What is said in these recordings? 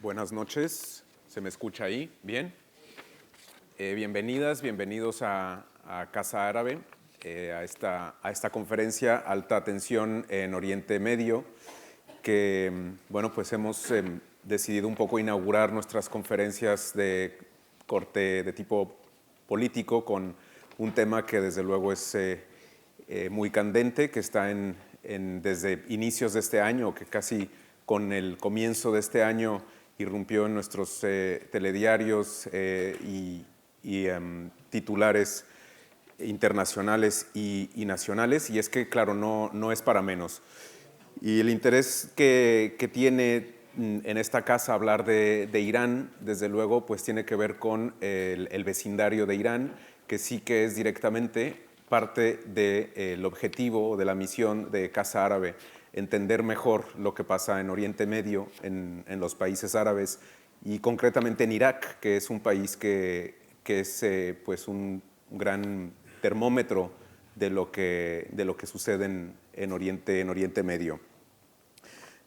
Buenas noches, ¿se me escucha ahí? ¿Bien? Bienvenidas, bienvenidos a Casa Árabe, a esta conferencia Alta Tensión en Oriente Medio, que, bueno, pues hemos decidido un poco inaugurar nuestras conferencias de corte de tipo político con un tema que desde luego es muy candente, que está desde inicios de este año, que casi con el comienzo de este año irrumpió en nuestros telediarios y titulares internacionales y nacionales, y es que, claro, no es para menos. Y el interés que tiene en esta casa hablar de Irán, desde luego, pues tiene que ver con el vecindario de Irán, que sí que es directamente parte del objetivo o de la misión de Casa Árabe, entender mejor lo que pasa en Oriente Medio, en los países árabes, y concretamente en Irak, que es un país que es pues un gran termómetro de lo que sucede en Oriente Medio.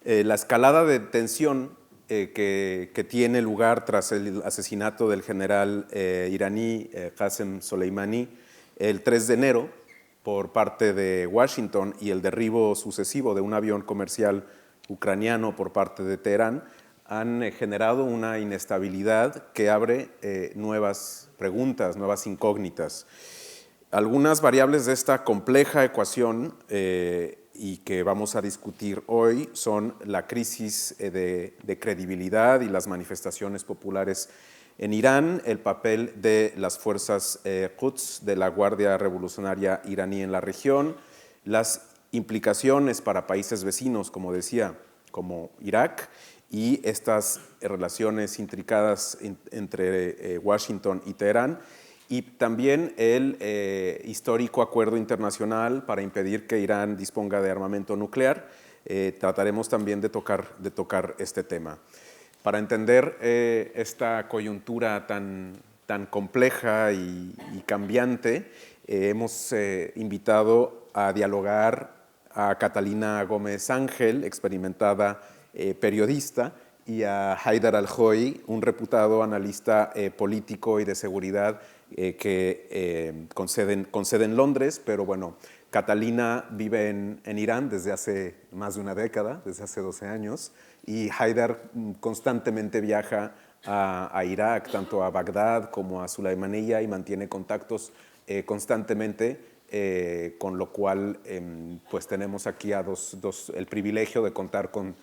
La escalada de tensión que tiene lugar tras el asesinato del general iraní Qasem Soleimani el 3 de enero por parte de Washington y el derribo sucesivo de un avión comercial ucraniano por parte de Teherán han generado una inestabilidad que abre nuevas preguntas, nuevas incógnitas. Algunas variables de esta compleja ecuación y que vamos a discutir hoy son la crisis de credibilidad y las manifestaciones populares en Irán, el papel de las fuerzas Quds de la Guardia Revolucionaria iraní en la región, las implicaciones para países vecinos, como decía, como Irak, y estas relaciones intricadas entre Washington y Teherán, y también el histórico acuerdo internacional para impedir que Irán disponga de armamento nuclear. Trataremos también de tocar este tema. Para entender esta coyuntura tan compleja y cambiante, hemos invitado a dialogar a Catalina Gómez Ángel, experimentada periodista, y a Haidar Al-Hoy, un reputado analista político y de seguridad con sede en Londres, pero bueno, Catalina vive en Irán desde hace más de una década, desde hace 12 años, y Haidar constantemente viaja a Irak, tanto a Bagdad como a Sulaymaniyah, y mantiene contactos constantemente, con lo cual pues tenemos aquí el privilegio de contar con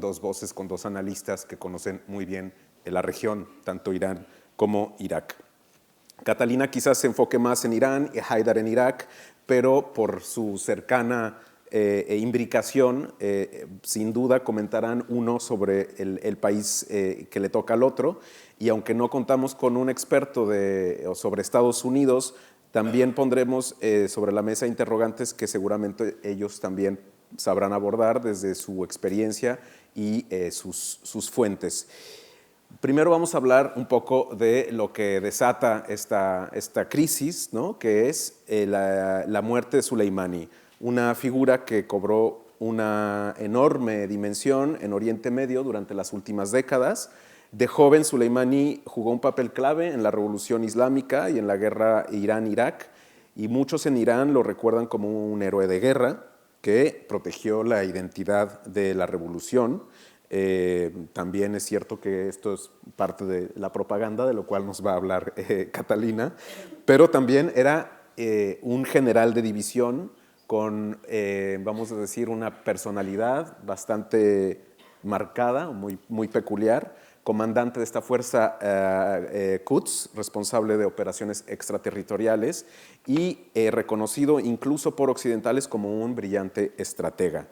dos voces, con dos analistas que conocen muy bien la región, tanto Irán como Irak. Catalina quizás se enfoque más en Irán y Haidar en Irak, pero por su cercana imbricación, sin duda comentarán uno sobre el país que le toca al otro, y aunque no contamos con un experto sobre Estados Unidos, también pondremos sobre la mesa interrogantes que seguramente ellos también sabrán abordar desde su experiencia y sus fuentes. Primero vamos a hablar un poco de lo que desata esta crisis, ¿no? Que es la muerte de Soleimani, una figura que cobró una enorme dimensión en Oriente Medio durante las últimas décadas. De joven, Soleimani jugó un papel clave en la Revolución Islámica y en la guerra Irán-Irak, y muchos en Irán lo recuerdan como un héroe de guerra que protegió la identidad de la revolución. También es cierto que esto es parte de la propaganda, de lo cual nos va a hablar Catalina, pero también era un general de división con, vamos a decir, una personalidad bastante marcada, muy peculiar, comandante de esta fuerza Quds, responsable de operaciones extraterritoriales y reconocido incluso por occidentales como un brillante estratega.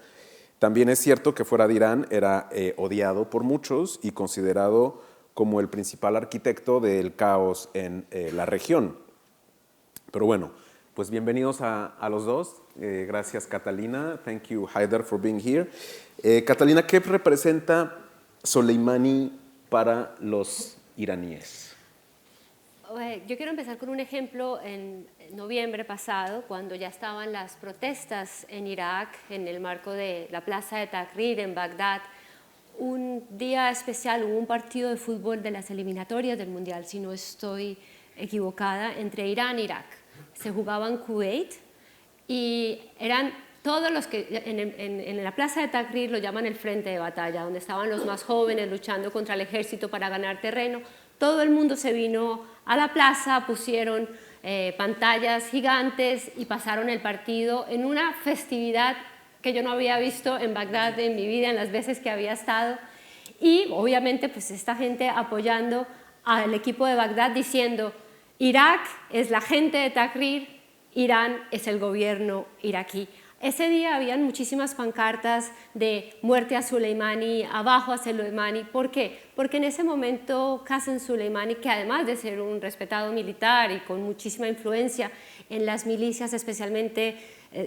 También es cierto que fuera de Irán era odiado por muchos y considerado como el principal arquitecto del caos en la región. Pero bueno, pues bienvenidos a los dos. Gracias, Catalina. Thank you, Haidar, for being here. Catalina, ¿qué representa Soleimani para los iraníes? Yo quiero empezar con un ejemplo en noviembre pasado, cuando ya estaban las protestas en Irak, en el marco de la plaza de Tahrir en Bagdad. un día especial, hubo un partido de fútbol de las eliminatorias del Mundial, si no estoy equivocada, entre Irán e Irak. Se jugaba en Kuwait y eran todos los que en la plaza de Tahrir lo llaman el frente de batalla, donde estaban los más jóvenes luchando contra el ejército para ganar terreno. Todo el mundo se vino a la plaza, pusieron pantallas gigantes y pasaron el partido en una festividad que yo no había visto en Bagdad en mi vida, en las veces que había estado. Y obviamente pues esta gente apoyando al equipo de Bagdad diciendo: Irak es la gente de Tahrir, Irán es el gobierno iraquí. Ese día habían muchísimas pancartas de muerte a Soleimani, abajo a Soleimani. ¿Por qué? Porque en ese momento Qasem Soleimani, que además de ser un respetado militar y con muchísima influencia en las milicias, especialmente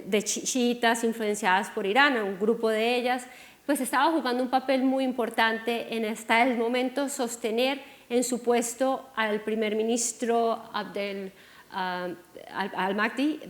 de chiitas influenciadas por Irán, un grupo de ellas, pues estaba jugando un papel muy importante en hasta el momento sostener en su puesto al primer ministro al-Mahdi,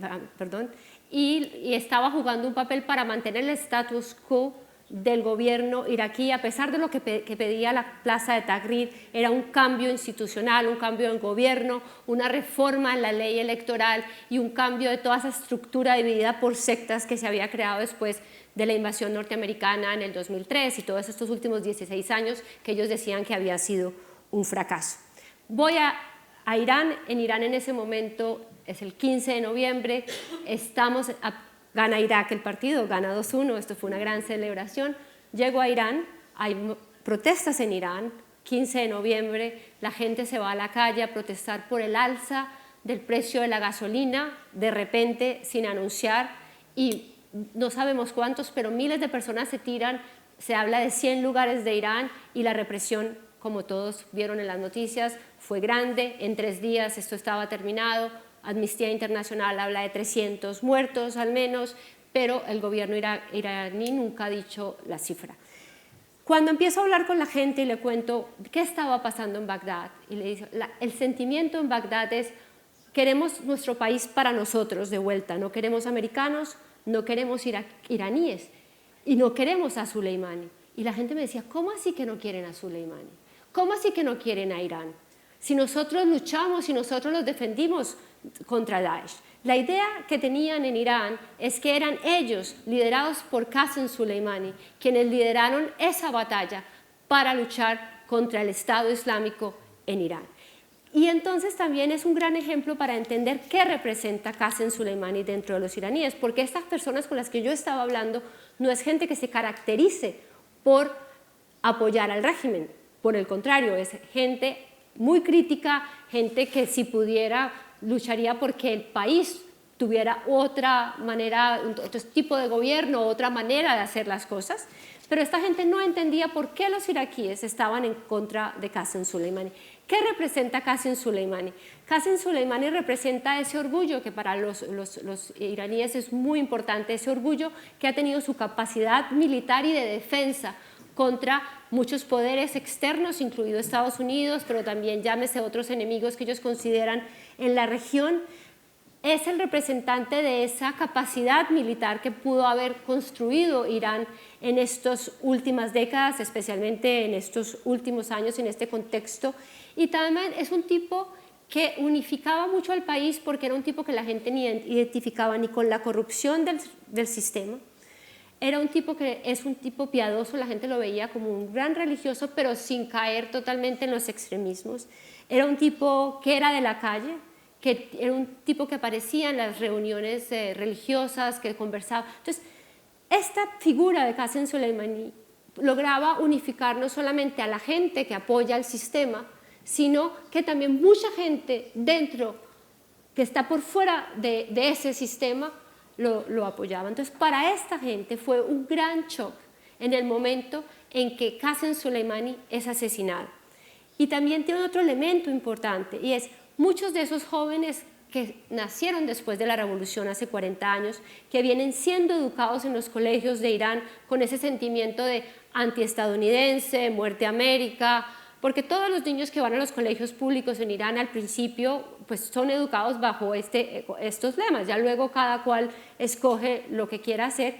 y estaba jugando un papel para mantener el status quo del gobierno iraquí, a pesar de lo que pedía la plaza de Tahrir. Era un cambio institucional, un cambio en gobierno, una reforma en la ley electoral y un cambio de toda esa estructura dividida por sectas que se había creado después de la invasión norteamericana en el 2003 y todos estos últimos 16 años que ellos decían que había sido un fracaso. Voy a Irán. En Irán en ese momento es el 15 de noviembre, gana Irak el partido, gana 2-1, esto fue una gran celebración. Llego a Irán, hay protestas en Irán, 15 de noviembre, la gente se va a la calle a protestar por el alza del precio de la gasolina, de repente, sin anunciar, y no sabemos cuántos, pero miles de personas se tiran, se habla de 100 lugares de Irán, y la represión, como todos vieron en las noticias, fue grande. En 3 días esto estaba terminado. Amnistía Internacional habla de 300 muertos al menos, pero el gobierno iraní nunca ha dicho la cifra. Cuando empiezo a hablar con la gente y le cuento qué estaba pasando en Bagdad, y le digo, el sentimiento en Bagdad es: queremos nuestro país para nosotros de vuelta, no queremos americanos, no queremos iraníes y no queremos a Soleimani. Y la gente me decía: ¿cómo así que no quieren a Soleimani? ¿Cómo así que no quieren a Irán? Si nosotros luchamos, si nosotros los defendimos contra Daesh. La idea que tenían en Irán es que eran ellos, liderados por Qasem Soleimani, quienes lideraron esa batalla para luchar contra el Estado Islámico en Irán. Y entonces también es un gran ejemplo para entender qué representa Qasem Soleimani dentro de los iraníes, porque estas personas con las que yo estaba hablando no es gente que se caracterice por apoyar al régimen, por el contrario, es gente muy crítica, gente que si pudiera lucharía porque el país tuviera otra manera, otro tipo de gobierno, otra manera de hacer las cosas, pero esta gente no entendía por qué los iraquíes estaban en contra de Qasem Soleimani. ¿Qué representa Qasem Soleimani? Qasem Soleimani representa ese orgullo que para los iraníes es muy importante, ese orgullo que ha tenido su capacidad militar y de defensa contra muchos poderes externos, incluido Estados Unidos, pero también llámese otros enemigos que ellos consideran en la región. Es el representante de esa capacidad militar que pudo haber construido Irán en estas últimas décadas, especialmente en estos últimos años, en este contexto. Y también es un tipo que unificaba mucho al país porque era un tipo que la gente ni identificaba ni con la corrupción del sistema. Era un tipo que es un tipo piadoso, la gente lo veía como un gran religioso, pero sin caer totalmente en los extremismos. Era un tipo que era de la calle, que era un tipo que aparecía en las reuniones religiosas, que conversaba. Entonces, esta figura de Qasem Soleimani lograba unificar no solamente a la gente que apoya el sistema, sino que también mucha gente dentro, que está por fuera de ese sistema, lo apoyaba. Entonces, para esta gente fue un gran shock en el momento en que Qasem Soleimani es asesinado. Y también tiene otro elemento importante, y es muchos de esos jóvenes que nacieron después de la revolución hace 40 años, que vienen siendo educados en los colegios de Irán con ese sentimiento de antiestadounidense, muerte a América, porque todos los niños que van a los colegios públicos en Irán al principio pues son educados bajo estos lemas, ya luego cada cual escoge lo que quiera hacer.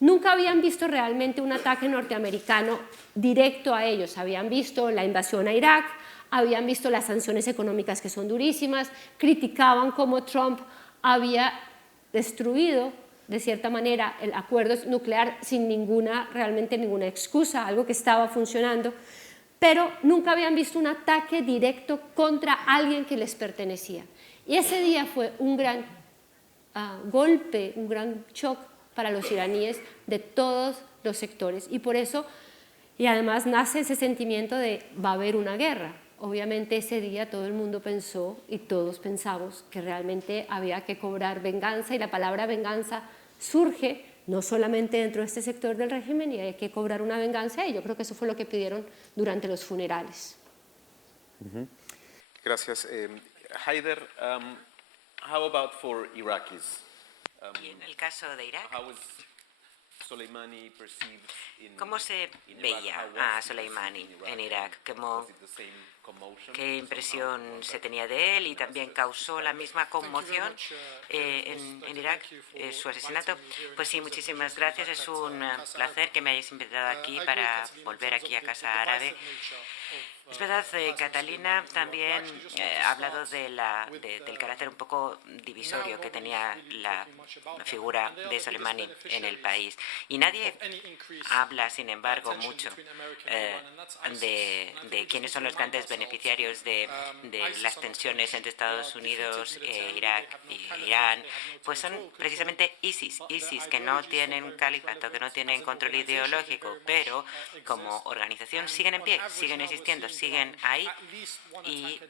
nunca habían visto realmente un ataque norteamericano directo a ellos. Habían visto la invasión a Irak, habían visto las sanciones económicas que son durísimas, criticaban cómo Trump había destruido de cierta manera el acuerdo nuclear sin realmente ninguna excusa, algo que estaba funcionando, pero nunca habían visto un ataque directo contra alguien que les pertenecía. Y ese día fue un gran golpe, un gran shock para los iraníes de todos los sectores. Y por eso, y además nace ese sentimiento de va a haber una guerra. Obviamente ese día todo el mundo pensó y todos pensamos que realmente había que cobrar venganza, y la palabra venganza surge no solamente dentro de este sector del régimen, y hay que cobrar una venganza, y yo creo que eso fue lo que pidieron durante los funerales. Gracias. Haider, how about for Iraqis? Y en el caso de Irak, How is Soleimani perceived ¿cómo se veía a Soleimani en Irak? ¿Qué impresión se tenía de él? Y también causó la misma conmoción en Irak su asesinato. Pues sí, muchísimas gracias. Es un placer que me hayáis invitado aquí para volver aquí a Casa Árabe. Es verdad, Catalina también ha hablado del carácter un poco divisorio que tenía la figura de Soleimani en el país. Y nadie habla, sin embargo, mucho de quiénes son los grandes beneficiarios de las tensiones entre Estados Unidos, Irak e Irán. Pues son precisamente ISIS, que no tienen califato, que no tienen control ideológico, pero como organización siguen en pie, siguen existiendo, siguen ahí, y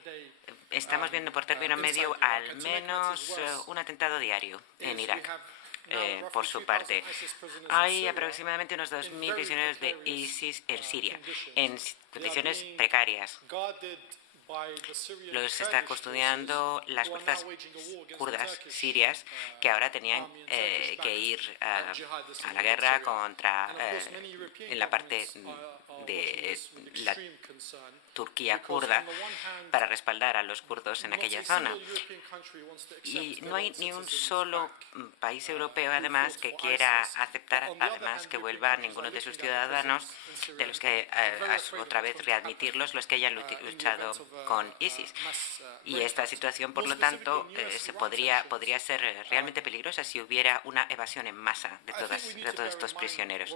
estamos viendo por término medio al menos un atentado diario en Irak. Por su parte, hay aproximadamente unos 2.000 prisioneros de ISIS en Siria, en condiciones precarias. Los está custodiando las fuerzas kurdas sirias, que ahora tenían que ir a la guerra en la parte de la Turquía kurda para respaldar a los kurdos en aquella zona. Y no hay ni un solo país europeo, además, que quiera aceptar, además, que vuelva ninguno de sus ciudadanos, de los que otra vez readmitirlos, los que hayan luchado con ISIS. Y esta situación, por lo tanto, podría ser realmente peligrosa si hubiera una evasión en masa de todos estos prisioneros.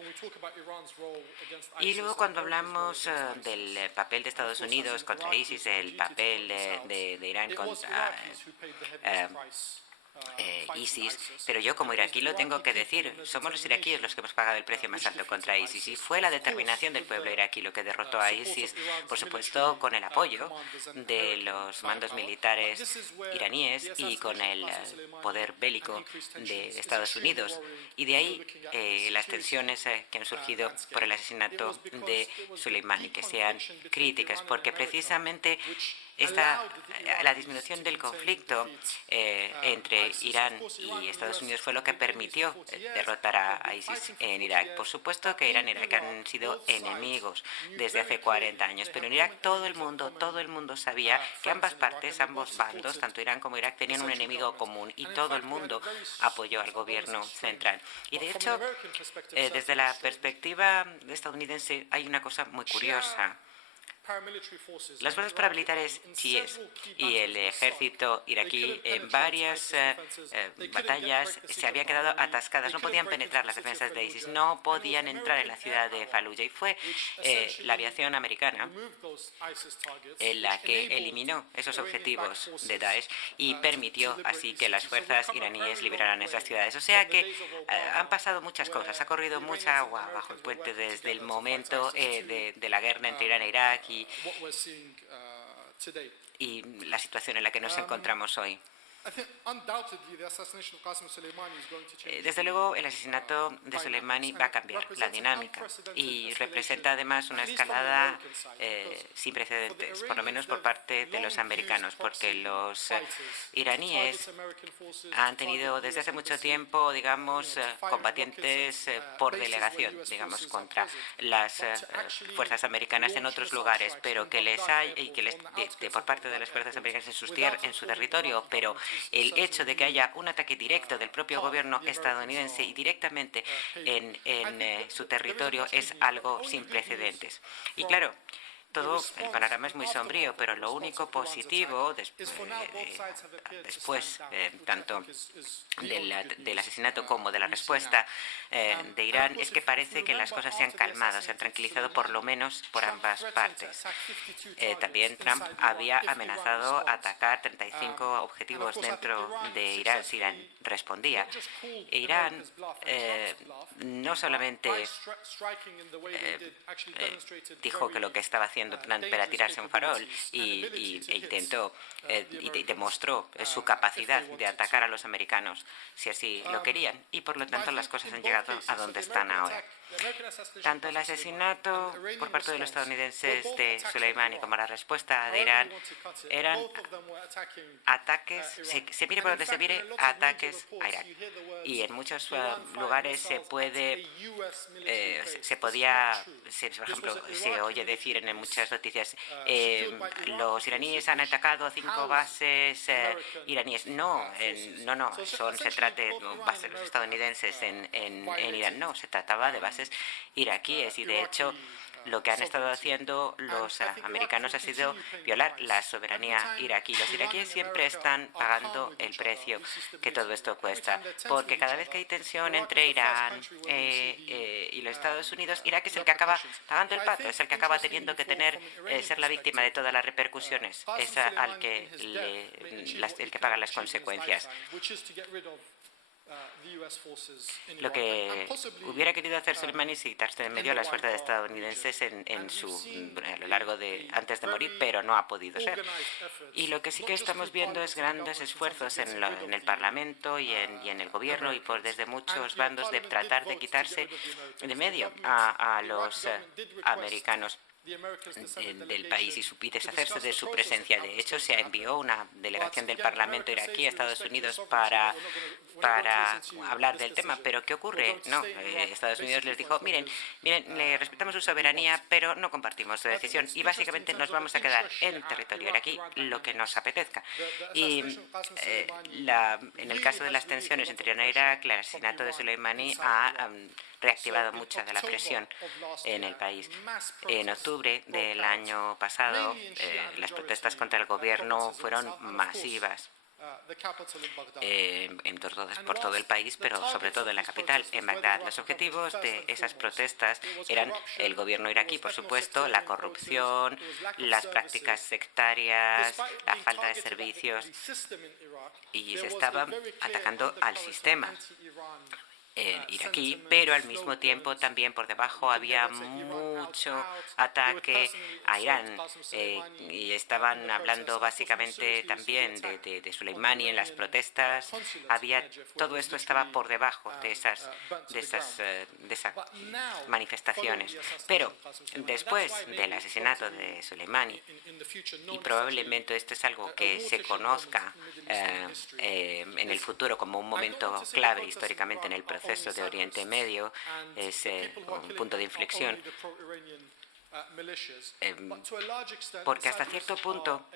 Y luego, cuando hablamos del papel de Estados Unidos contra ISIS, el papel de Irán contra ISIS, pero yo como iraquí lo tengo que decir, somos los iraquíes los que hemos pagado el precio más alto contra ISIS, y fue la determinación del pueblo iraquí lo que derrotó a ISIS, por supuesto con el apoyo de los mandos militares iraníes y con el poder bélico de Estados Unidos, y de ahí las tensiones que han surgido por el asesinato de Soleimani, que sean críticas, porque precisamente la disminución del conflicto entre Irán y Estados Unidos fue lo que permitió derrotar a ISIS en Irak. Por supuesto que Irán y Irak han sido enemigos desde hace 40 años, pero en Irak todo el mundo sabía que ambas partes, ambos bandos, tanto Irán como Irak, tenían un enemigo común, y todo el mundo apoyó al gobierno central. Y de hecho, desde la perspectiva estadounidense hay una cosa muy curiosa. Las fuerzas paramilitares chiíes y el ejército iraquí en varias batallas se habían quedado atascadas, no podían penetrar las defensas de ISIS, no podían entrar en la ciudad de Fallujah, y fue la aviación americana la que eliminó esos objetivos de Daesh y permitió así que las fuerzas iraníes liberaran esas ciudades. O sea que han pasado muchas cosas, ha corrido mucha agua bajo el puente desde el momento de la guerra entre Irán e Irak y la situación en la que nos encontramos hoy. Desde luego, el asesinato de Soleimani va a cambiar la dinámica y representa además una escalada sin precedentes, por lo menos por parte de los americanos, porque los iraníes han tenido desde hace mucho tiempo, digamos, combatientes por delegación, digamos, contra las fuerzas americanas en otros lugares, pero que les hay y que por parte de las fuerzas americanas en su territorio, pero El hecho de que haya un ataque directo del propio gobierno estadounidense y directamente en su territorio es algo sin precedentes. Y claro, todo el panorama es muy sombrío, pero lo único positivo después, tanto del asesinato como de la respuesta de Irán, es que parece que las cosas se han calmado, se han tranquilizado por lo menos por ambas partes. También Trump había amenazado atacar 35 objetivos dentro de Irán si Irán respondía. Irán no solamente dijo que lo que estaba haciendo era tirarse un farol e intentó y demostró su capacidad de atacar a los americanos si así lo querían, y por lo tanto las cosas han llegado a donde están ahora. Tanto el asesinato por parte de los estadounidenses de Soleimani como la respuesta de Irán eran ataques, se mire por donde se mire, ataques a Irak. Y en muchos lugares por ejemplo, se oye decir en muchas noticias, los iraníes han atacado 5 bases iraníes. No, se trata de bases estadounidenses en Irán. No, se trataba de bases iraquíes, y de hecho lo que han estado haciendo los americanos ha sido violar la soberanía iraquí. Los iraquíes siempre están pagando el precio que todo esto cuesta, porque cada vez que hay tensión entre Irán y los Estados Unidos, Irak es el que acaba pagando el pato, es el que acaba teniendo que ser la víctima de todas las repercusiones, es el que paga las consecuencias. Lo que hubiera querido hacer Soleimani es quitarse de en medio a las fuerzas estadounidenses a lo largo antes de morir, pero no ha podido ser. Y lo que sí que estamos viendo es grandes esfuerzos en el Parlamento y en el Gobierno y desde muchos bandos de tratar de quitarse de medio a los americanos del país y deshacerse de su presencia. De hecho, se envió una delegación del Parlamento iraquí a Estados Unidos para hablar del tema. Pero ¿qué ocurre? No, Estados Unidos les dijo, miren, le respetamos su soberanía, pero no compartimos su decisión y básicamente nos vamos a quedar en territorio iraquí lo que nos apetezca. Y en el caso de las tensiones entre Irán e Irak, el asesinato de Soleimani ha reactivado mucha de la presión en el país. En octubre del año pasado, las protestas contra el gobierno fueron masivas por todo el país, pero sobre todo en la capital, en Bagdad. Los objetivos de esas protestas eran el gobierno iraquí, por supuesto, la corrupción, las prácticas sectarias, la falta de servicios, y se estaban atacando al sistema iraquí, pero al mismo tiempo también por debajo había mucho ataque a Irán y estaban hablando básicamente también de Soleimani en las protestas. Todo esto estaba por debajo de esas manifestaciones. Pero después del asesinato de Soleimani, y probablemente esto es algo que se conozca en el futuro como un momento clave históricamente en el proceso de Oriente Medio, es un punto de inflexión, porque hasta cierto punto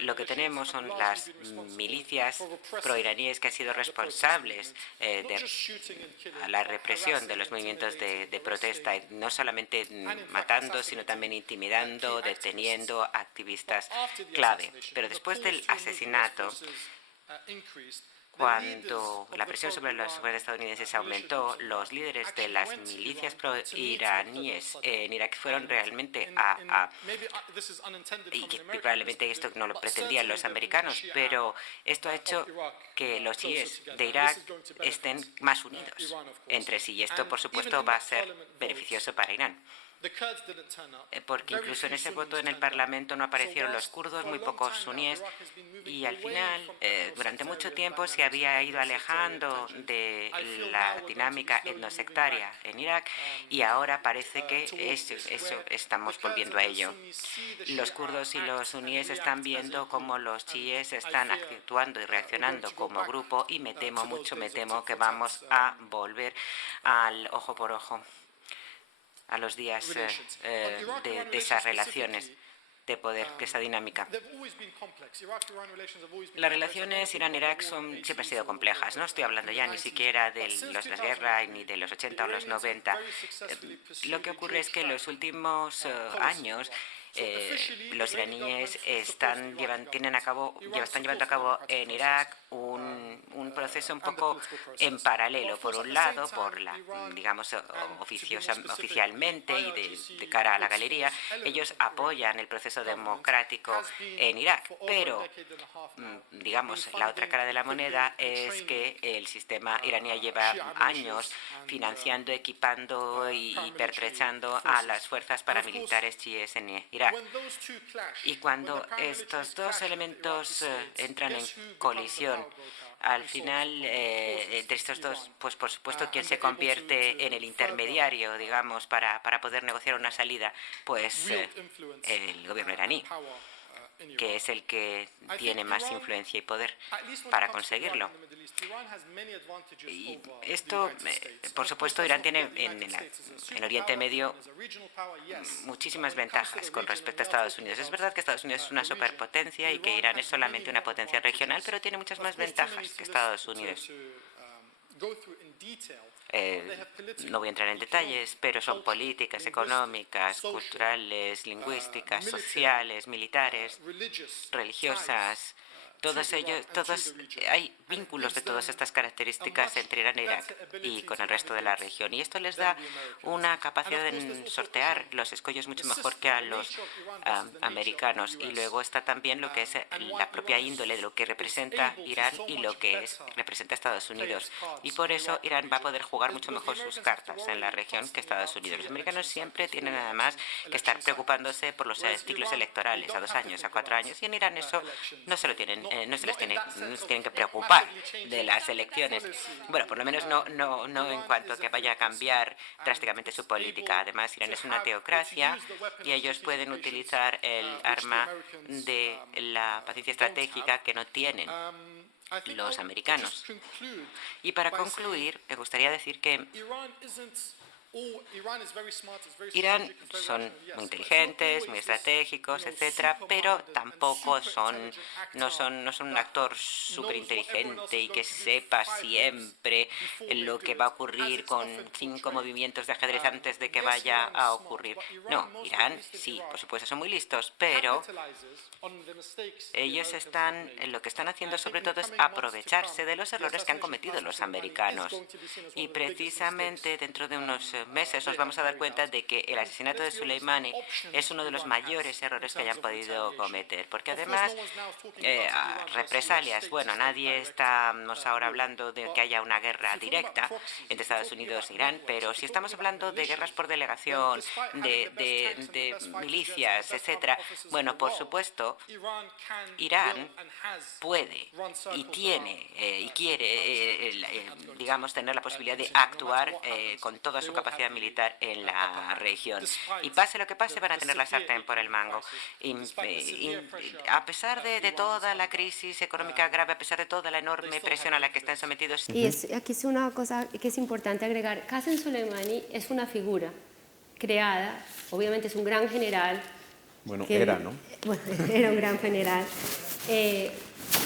lo que tenemos son las milicias proiraníes que han sido responsables de la represión de los movimientos de protesta, no solamente matando, sino también intimidando, deteniendo activistas clave. Pero después del asesinato, cuando la presión sobre los gobiernos estadounidenses aumentó, los líderes de las milicias pro-iraníes en Irak fueron realmente y probablemente esto no lo pretendían los americanos, pero esto ha hecho que los chiíes de Irak estén más unidos entre sí, y esto, por supuesto, va a ser beneficioso para Irán. Porque incluso en ese voto en el Parlamento no aparecieron los kurdos, muy pocos suníes, y al final, durante mucho tiempo se había ido alejando de la dinámica etnosectaria en Irak, y ahora parece que eso estamos volviendo a ello. Los kurdos y los suníes están viendo cómo los chiíes están actuando y reaccionando como grupo, y me temo que vamos a volver al ojo por ojo, a los días de esas relaciones. de poder, de esa dinámica. Las relaciones Irán-Irak siempre han sido complejas. No estoy hablando ya ni siquiera de las guerras ni de los 80 o los 90. Lo que ocurre es que en los últimos años los iraníes están llevando a cabo en Irak un proceso un poco en paralelo. Por un lado, digamos, oficialmente y de cara a la galería, ellos apoyan el proceso democrático en Irak, pero digamos, la otra cara de la moneda es que el sistema iraní lleva años financiando, equipando y pertrechando a las fuerzas paramilitares chiíes en Irak. Y cuando estos dos elementos entran en colisión, al final, de estos dos, pues por supuesto, quien se convierte en el intermediario, digamos, para poder negociar una salida, pues el gobierno iraní, que es el que tiene más influencia y poder para conseguirlo. Y esto, por supuesto, Irán tiene en Oriente Medio muchísimas ventajas con respecto a Estados Unidos. Es verdad que Estados Unidos es una superpotencia y que Irán es solamente una potencia regional, pero tiene muchas más ventajas que Estados Unidos. No voy a entrar en detalles, pero son políticas, económicas, culturales, lingüísticas, sociales, militares, religiosas. Hay vínculos de todas estas características entre Irán e Irak y con el resto de la región. Y esto les da una capacidad de sortear los escollos mucho mejor que a los americanos. Y luego está también lo que es la propia índole de lo que representa Irán y lo que representa Estados Unidos. Y por eso Irán va a poder jugar mucho mejor sus cartas en la región que Estados Unidos. Los americanos siempre tienen además que estar preocupándose por los ciclos electorales a 2 años, a 4 años. Y en Irán eso no se les tienen que preocupar de las elecciones. Bueno, por lo menos no en cuanto a que vaya a cambiar drásticamente su política. Además, Irán es una teocracia y ellos pueden utilizar el arma de la paciencia estratégica que no tienen los americanos. Y para concluir, me gustaría decir que Irán son muy inteligentes, muy estratégicos, etcétera, pero tampoco no son un actor súper inteligente y que sepa siempre lo que va a ocurrir con 5 movimientos de ajedrez antes de que vaya a ocurrir. No, Irán sí, por supuesto, son muy listos, pero ellos lo que están haciendo sobre todo es aprovecharse de los errores que han cometido los americanos. Y precisamente dentro de unos meses nos vamos a dar cuenta de que el asesinato de Soleimani es uno de los mayores errores que hayan podido cometer, porque además represalias, bueno, nadie estamos ahora hablando de que haya una guerra directa entre Estados Unidos e Irán, pero si estamos hablando de guerras por delegación, de milicias, etcétera, bueno, por supuesto, Irán puede y tiene y quiere, digamos, tener la posibilidad de actuar con toda su capacidad militar en la región. Y pase lo que pase, van a tener la sartén por el mango. A pesar de toda la crisis económica grave, a pesar de toda la enorme presión a la que están sometidos. Y aquí es una cosa que es importante agregar. Qasem Soleimani es una figura creada, obviamente es un gran general. Bueno, era, ¿no? Bueno, era un gran general.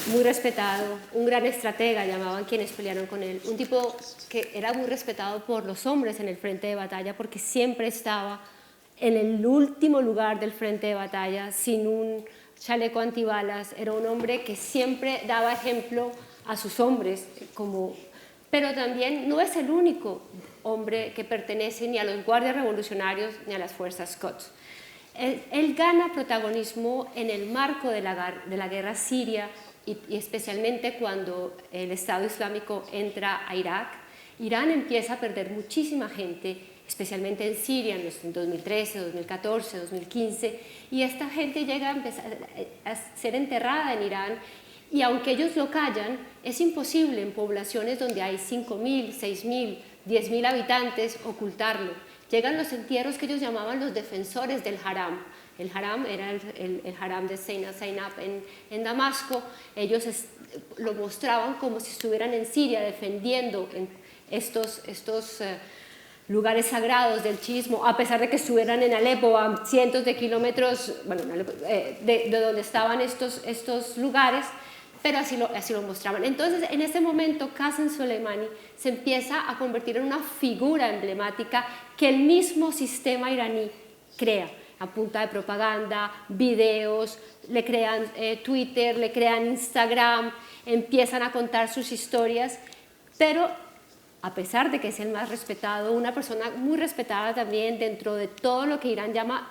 Muy respetado, un gran estratega, llamaban quienes pelearon con él, un tipo que era muy respetado por los hombres en el frente de batalla porque siempre estaba en el último lugar del frente de batalla sin un chaleco antibalas, era un hombre que siempre daba ejemplo a sus hombres, pero también no es el único hombre que pertenece ni a los guardias revolucionarios ni a las fuerzas Quds. Él gana protagonismo en el marco de la guerra siria y especialmente cuando el Estado Islámico entra a Irak. Irán empieza a perder muchísima gente, especialmente en Siria en 2013, 2014, 2015, y esta gente llega a empezar a ser enterrada en Irán, y aunque ellos lo callan, es imposible en poblaciones donde hay 5.000, 6.000, 10.000 habitantes ocultarlo. Llegan los entierros que ellos llamaban los defensores del haram. El haram era el haram de Zainab en Damasco. Ellos lo mostraban como si estuvieran en Siria defendiendo estos lugares sagrados del chiismo, a pesar de que estuvieran en Alepo a cientos de kilómetros, bueno, de donde estaban estos lugares, pero así lo mostraban. Entonces, en ese momento, Qasem Soleimani se empieza a convertir en una figura emblemática que el mismo sistema iraní crea, a punta de propaganda, videos, le crean Twitter, le crean Instagram, empiezan a contar sus historias, pero a pesar de que es el más respetado, una persona muy respetada también dentro de todo lo que Irán llama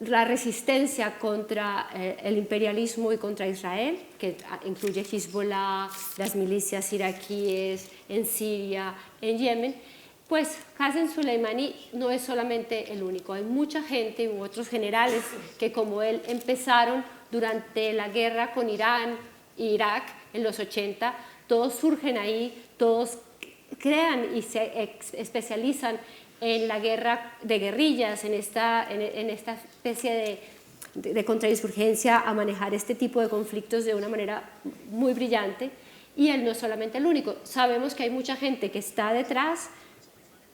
la resistencia contra el imperialismo y contra Israel, que incluye Hezbollah, las milicias iraquíes en Siria, en Yemen, pues Qasem Soleimani no es solamente el único. Hay mucha gente y otros generales que como él empezaron durante la guerra con Irán e Irak en los 80, todos surgen ahí, todos crean y se especializan en la guerra de guerrillas, en esta especie de contrainsurgencia, a manejar este tipo de conflictos de una manera muy brillante. Y él no es solamente el único. Sabemos que hay mucha gente que está detrás,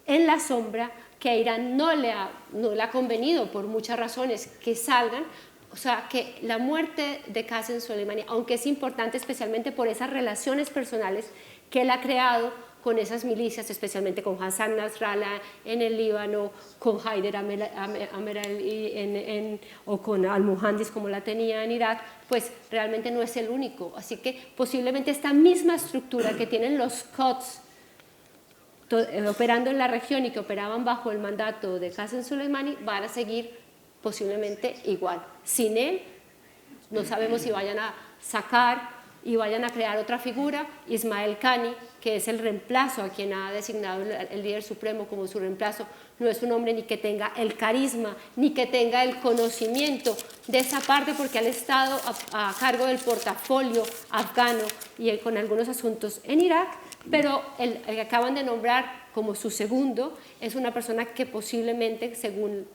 en la sombra, que a Irán no le ha convenido por muchas razones que salgan. O sea, que la muerte de Qasem Soleimani, aunque es importante especialmente por esas relaciones personales que él ha creado con esas milicias, especialmente con Hassan Nasrallah en el Líbano, con Haider Amer o con al-Muhandis como la tenía en Irak, pues realmente no es el único. Así que posiblemente esta misma estructura que tienen los Quds operando en la región y que operaban bajo el mandato de Qasem Soleimani van a seguir posiblemente igual. Sin él, no sabemos si vayan a sacar y vayan a crear otra figura, Ismail Qani, que es el reemplazo a quien ha designado el líder supremo como su reemplazo. No es un hombre ni que tenga el carisma, ni que tenga el conocimiento de esa parte, porque ha estado a cargo del portafolio afgano y con algunos asuntos en Irak, pero el que acaban de nombrar como su segundo es una persona que posiblemente, según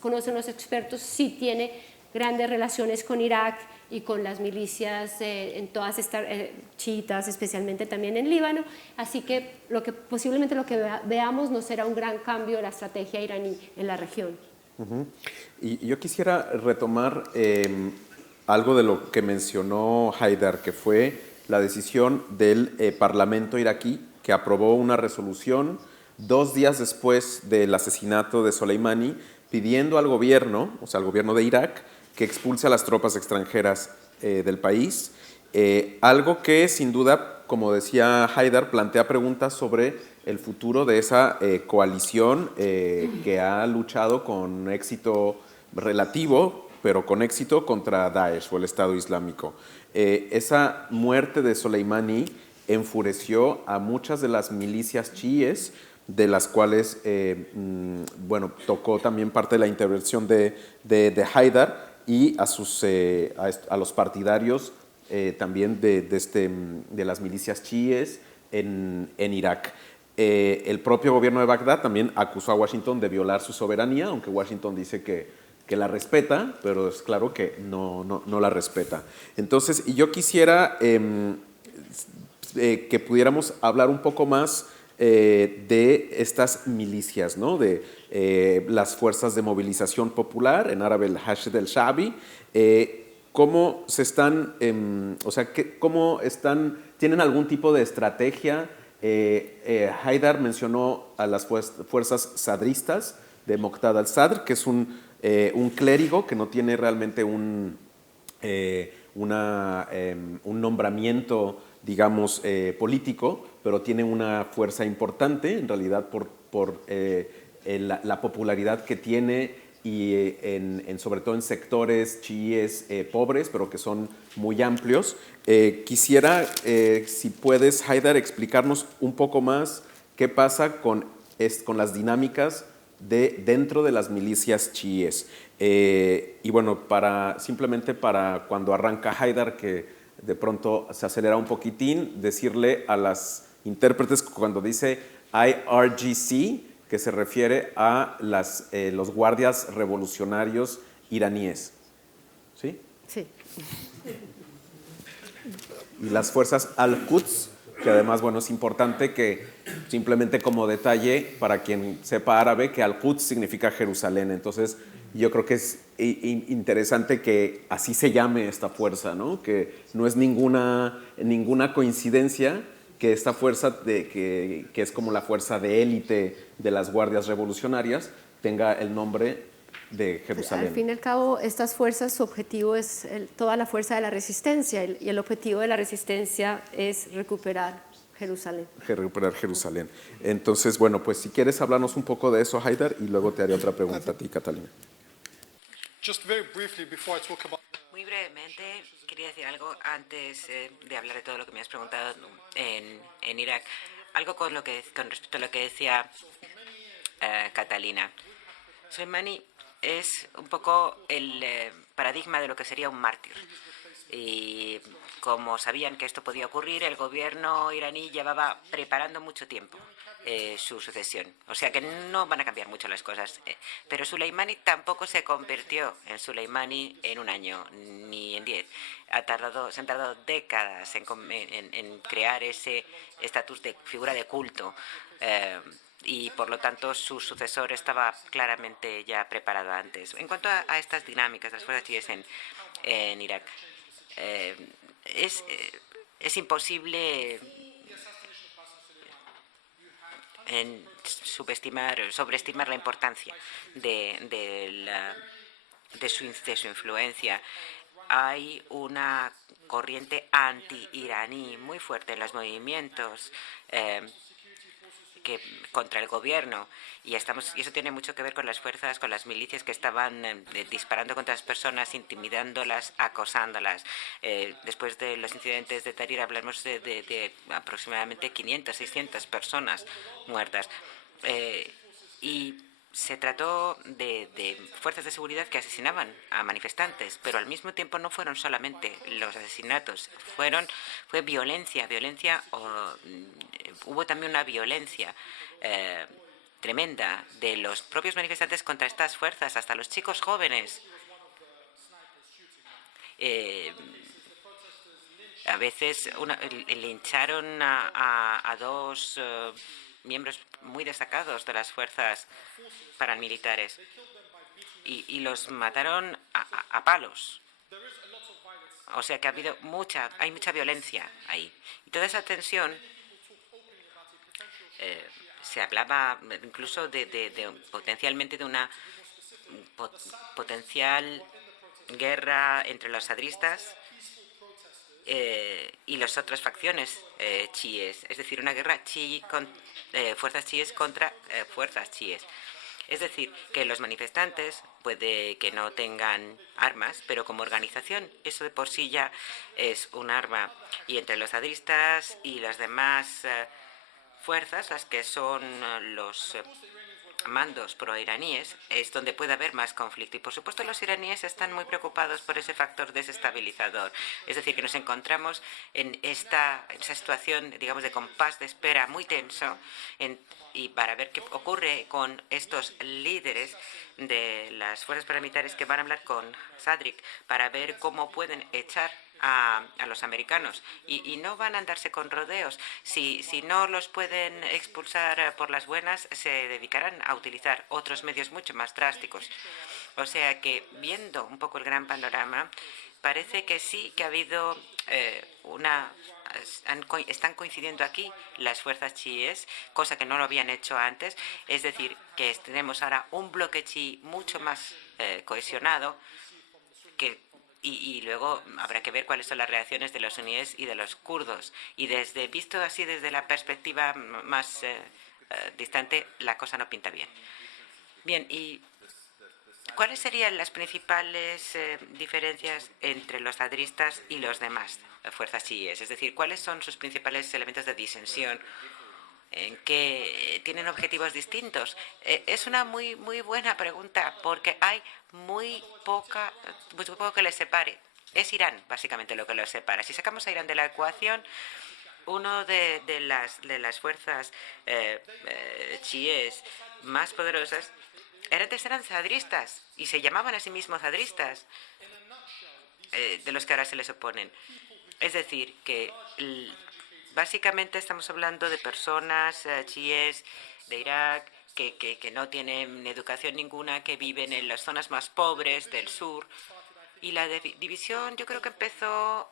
conocen los expertos, sí tiene grandes relaciones con Irak y con las milicias en todas estas chiitas, especialmente también en Líbano. Así que posiblemente lo que veamos no será un gran cambio de la estrategia iraní en la región. Y yo quisiera retomar algo de lo que mencionó Haider, que fue la decisión del Parlamento iraquí, que aprobó una resolución 2 días después del asesinato de Soleimani, pidiendo al gobierno, o sea, al gobierno de Irak, que expulse a las tropas extranjeras del país. Algo que, sin duda, como decía Haider, plantea preguntas sobre el futuro de esa coalición que ha luchado con éxito relativo, pero con éxito contra Daesh o el Estado Islámico. Esa muerte de Soleimani enfureció a muchas de las milicias chiíes, de las cuales, bueno, tocó también parte de la intervención de Haider, y a los partidarios también de las milicias chiíes en Irak. El propio gobierno de Bagdad también acusó a Washington de violar su soberanía, aunque Washington dice que la respeta, pero es claro que no la respeta. Entonces, y yo quisiera que pudiéramos hablar un poco más de estas milicias, ¿no? De las fuerzas de movilización popular, en árabe el Hashd el-Sha'bi, cómo se están, o sea, cómo están, tienen algún tipo de estrategia. Haider mencionó a las fuerzas sadristas de Muqtada al-Sadr, que es un clérigo que no tiene realmente un nombramiento, digamos, político, pero tiene una fuerza importante, en realidad, por la popularidad que tiene y sobre todo en sectores chiíes pobres, pero que son muy amplios. Quisiera, si puedes, Haider, explicarnos un poco más qué pasa con las dinámicas dentro de las milicias chiíes. Y bueno, simplemente para cuando arranca Haider, que de pronto se acelera un poquitín, decirle a las intérpretes cuando dice IRGC, que se refiere a los guardias revolucionarios iraníes. ¿Sí? Sí. Y las fuerzas Al-Quds, que además, bueno, es importante que simplemente como detalle, para quien sepa árabe, que Al-Quds significa Jerusalén. Entonces, yo creo que es interesante que así se llame esta fuerza, ¿no? Que no es ninguna coincidencia que esta fuerza, que es como la fuerza de élite de las guardias revolucionarias, tenga el nombre de Jerusalén. Al fin y al cabo, estas fuerzas, su objetivo es toda la fuerza de la resistencia, y el objetivo de la resistencia es recuperar Jerusalén. Recuperar Jerusalén. Entonces, bueno, pues si quieres hablarnos un poco de eso, Haidar, y luego te haré otra pregunta a ti, Catalina. Muy brevemente, quería decir algo antes de hablar de todo lo que me has preguntado en Irak. Algo con respecto a lo que decía Catalina. Soleimani es un poco el paradigma de lo que sería un mártir. Y como sabían que esto podía ocurrir, el gobierno iraní llevaba preparando mucho tiempo su sucesión. O sea que no van a cambiar mucho las cosas. Pero Soleimani tampoco se convirtió en Soleimani en un año, ni en 10. Se han tardado décadas en crear ese estatus de figura de culto. Y por lo tanto su sucesor estaba claramente ya preparado antes. En cuanto a estas dinámicas de las fuerzas chiíes en Irak, es imposible sobreestimar la importancia de su influencia. Hay una corriente anti-iraní muy fuerte en los movimientos contra el gobierno, y eso tiene mucho que ver con las fuerzas, con las milicias que estaban disparando contra las personas, intimidándolas, acosándolas. Después de los incidentes de Tahrir hablamos de aproximadamente 500, 600 personas muertas. Y se trató de fuerzas de seguridad que asesinaban a manifestantes, pero al mismo tiempo no fueron solamente los asesinatos, fue violencia, hubo también una violencia tremenda de los propios manifestantes contra estas fuerzas, hasta los chicos jóvenes. A veces lincharon a dos miembros muy destacados de las fuerzas paramilitares y los mataron a palos. O sea que hay mucha violencia ahí. Y toda esa tensión, se hablaba incluso potencialmente de una potencial guerra entre los sadristas y las otras facciones chiíes, es decir, una guerra fuerzas chiíes contra fuerzas chiíes. Es decir, que los manifestantes puede que no tengan armas, pero como organización eso de por sí ya es un arma. Y entre los sadristas y las demás fuerzas, las que son los mandos proiraníes, es donde puede haber más conflicto. Y por supuesto los iraníes están muy preocupados por ese factor desestabilizador. Es decir, que nos encontramos en esa situación, digamos, de compás de espera muy tenso, y para ver qué ocurre con estos líderes de las fuerzas paramilitares que van a hablar con Sadrik para ver cómo pueden echar a los americanos, y no van a andarse con rodeos. Si no los pueden expulsar por las buenas, se dedicarán a utilizar otros medios mucho más drásticos. O sea que, viendo un poco el gran panorama, parece que sí que ha habido están coincidiendo aquí las fuerzas chiíes, cosa que no lo habían hecho antes. Es decir, que tenemos ahora un bloque chií mucho más cohesionado, y luego habrá que ver cuáles son las reacciones de los suníes y de los kurdos. Y visto así desde la perspectiva más distante, la cosa no pinta bien. Bien, ¿y cuáles serían las principales diferencias entre los sadristas y los demás fuerzas chiíes? Es decir, ¿cuáles son sus principales elementos de disensión? ¿En qué tienen objetivos distintos? Es una muy buena pregunta, porque hay muy poco que les separe. Es Irán, básicamente, lo que los separa. Si sacamos a Irán de la ecuación, uno de las fuerzas chiíes más poderosas eran zadristas, y se llamaban a sí mismos zadristas, de los que ahora se les oponen. Es decir, que básicamente estamos hablando de personas chiíes de Irak que no tienen educación ninguna, que viven en las zonas más pobres del sur. Y la división yo creo que empezó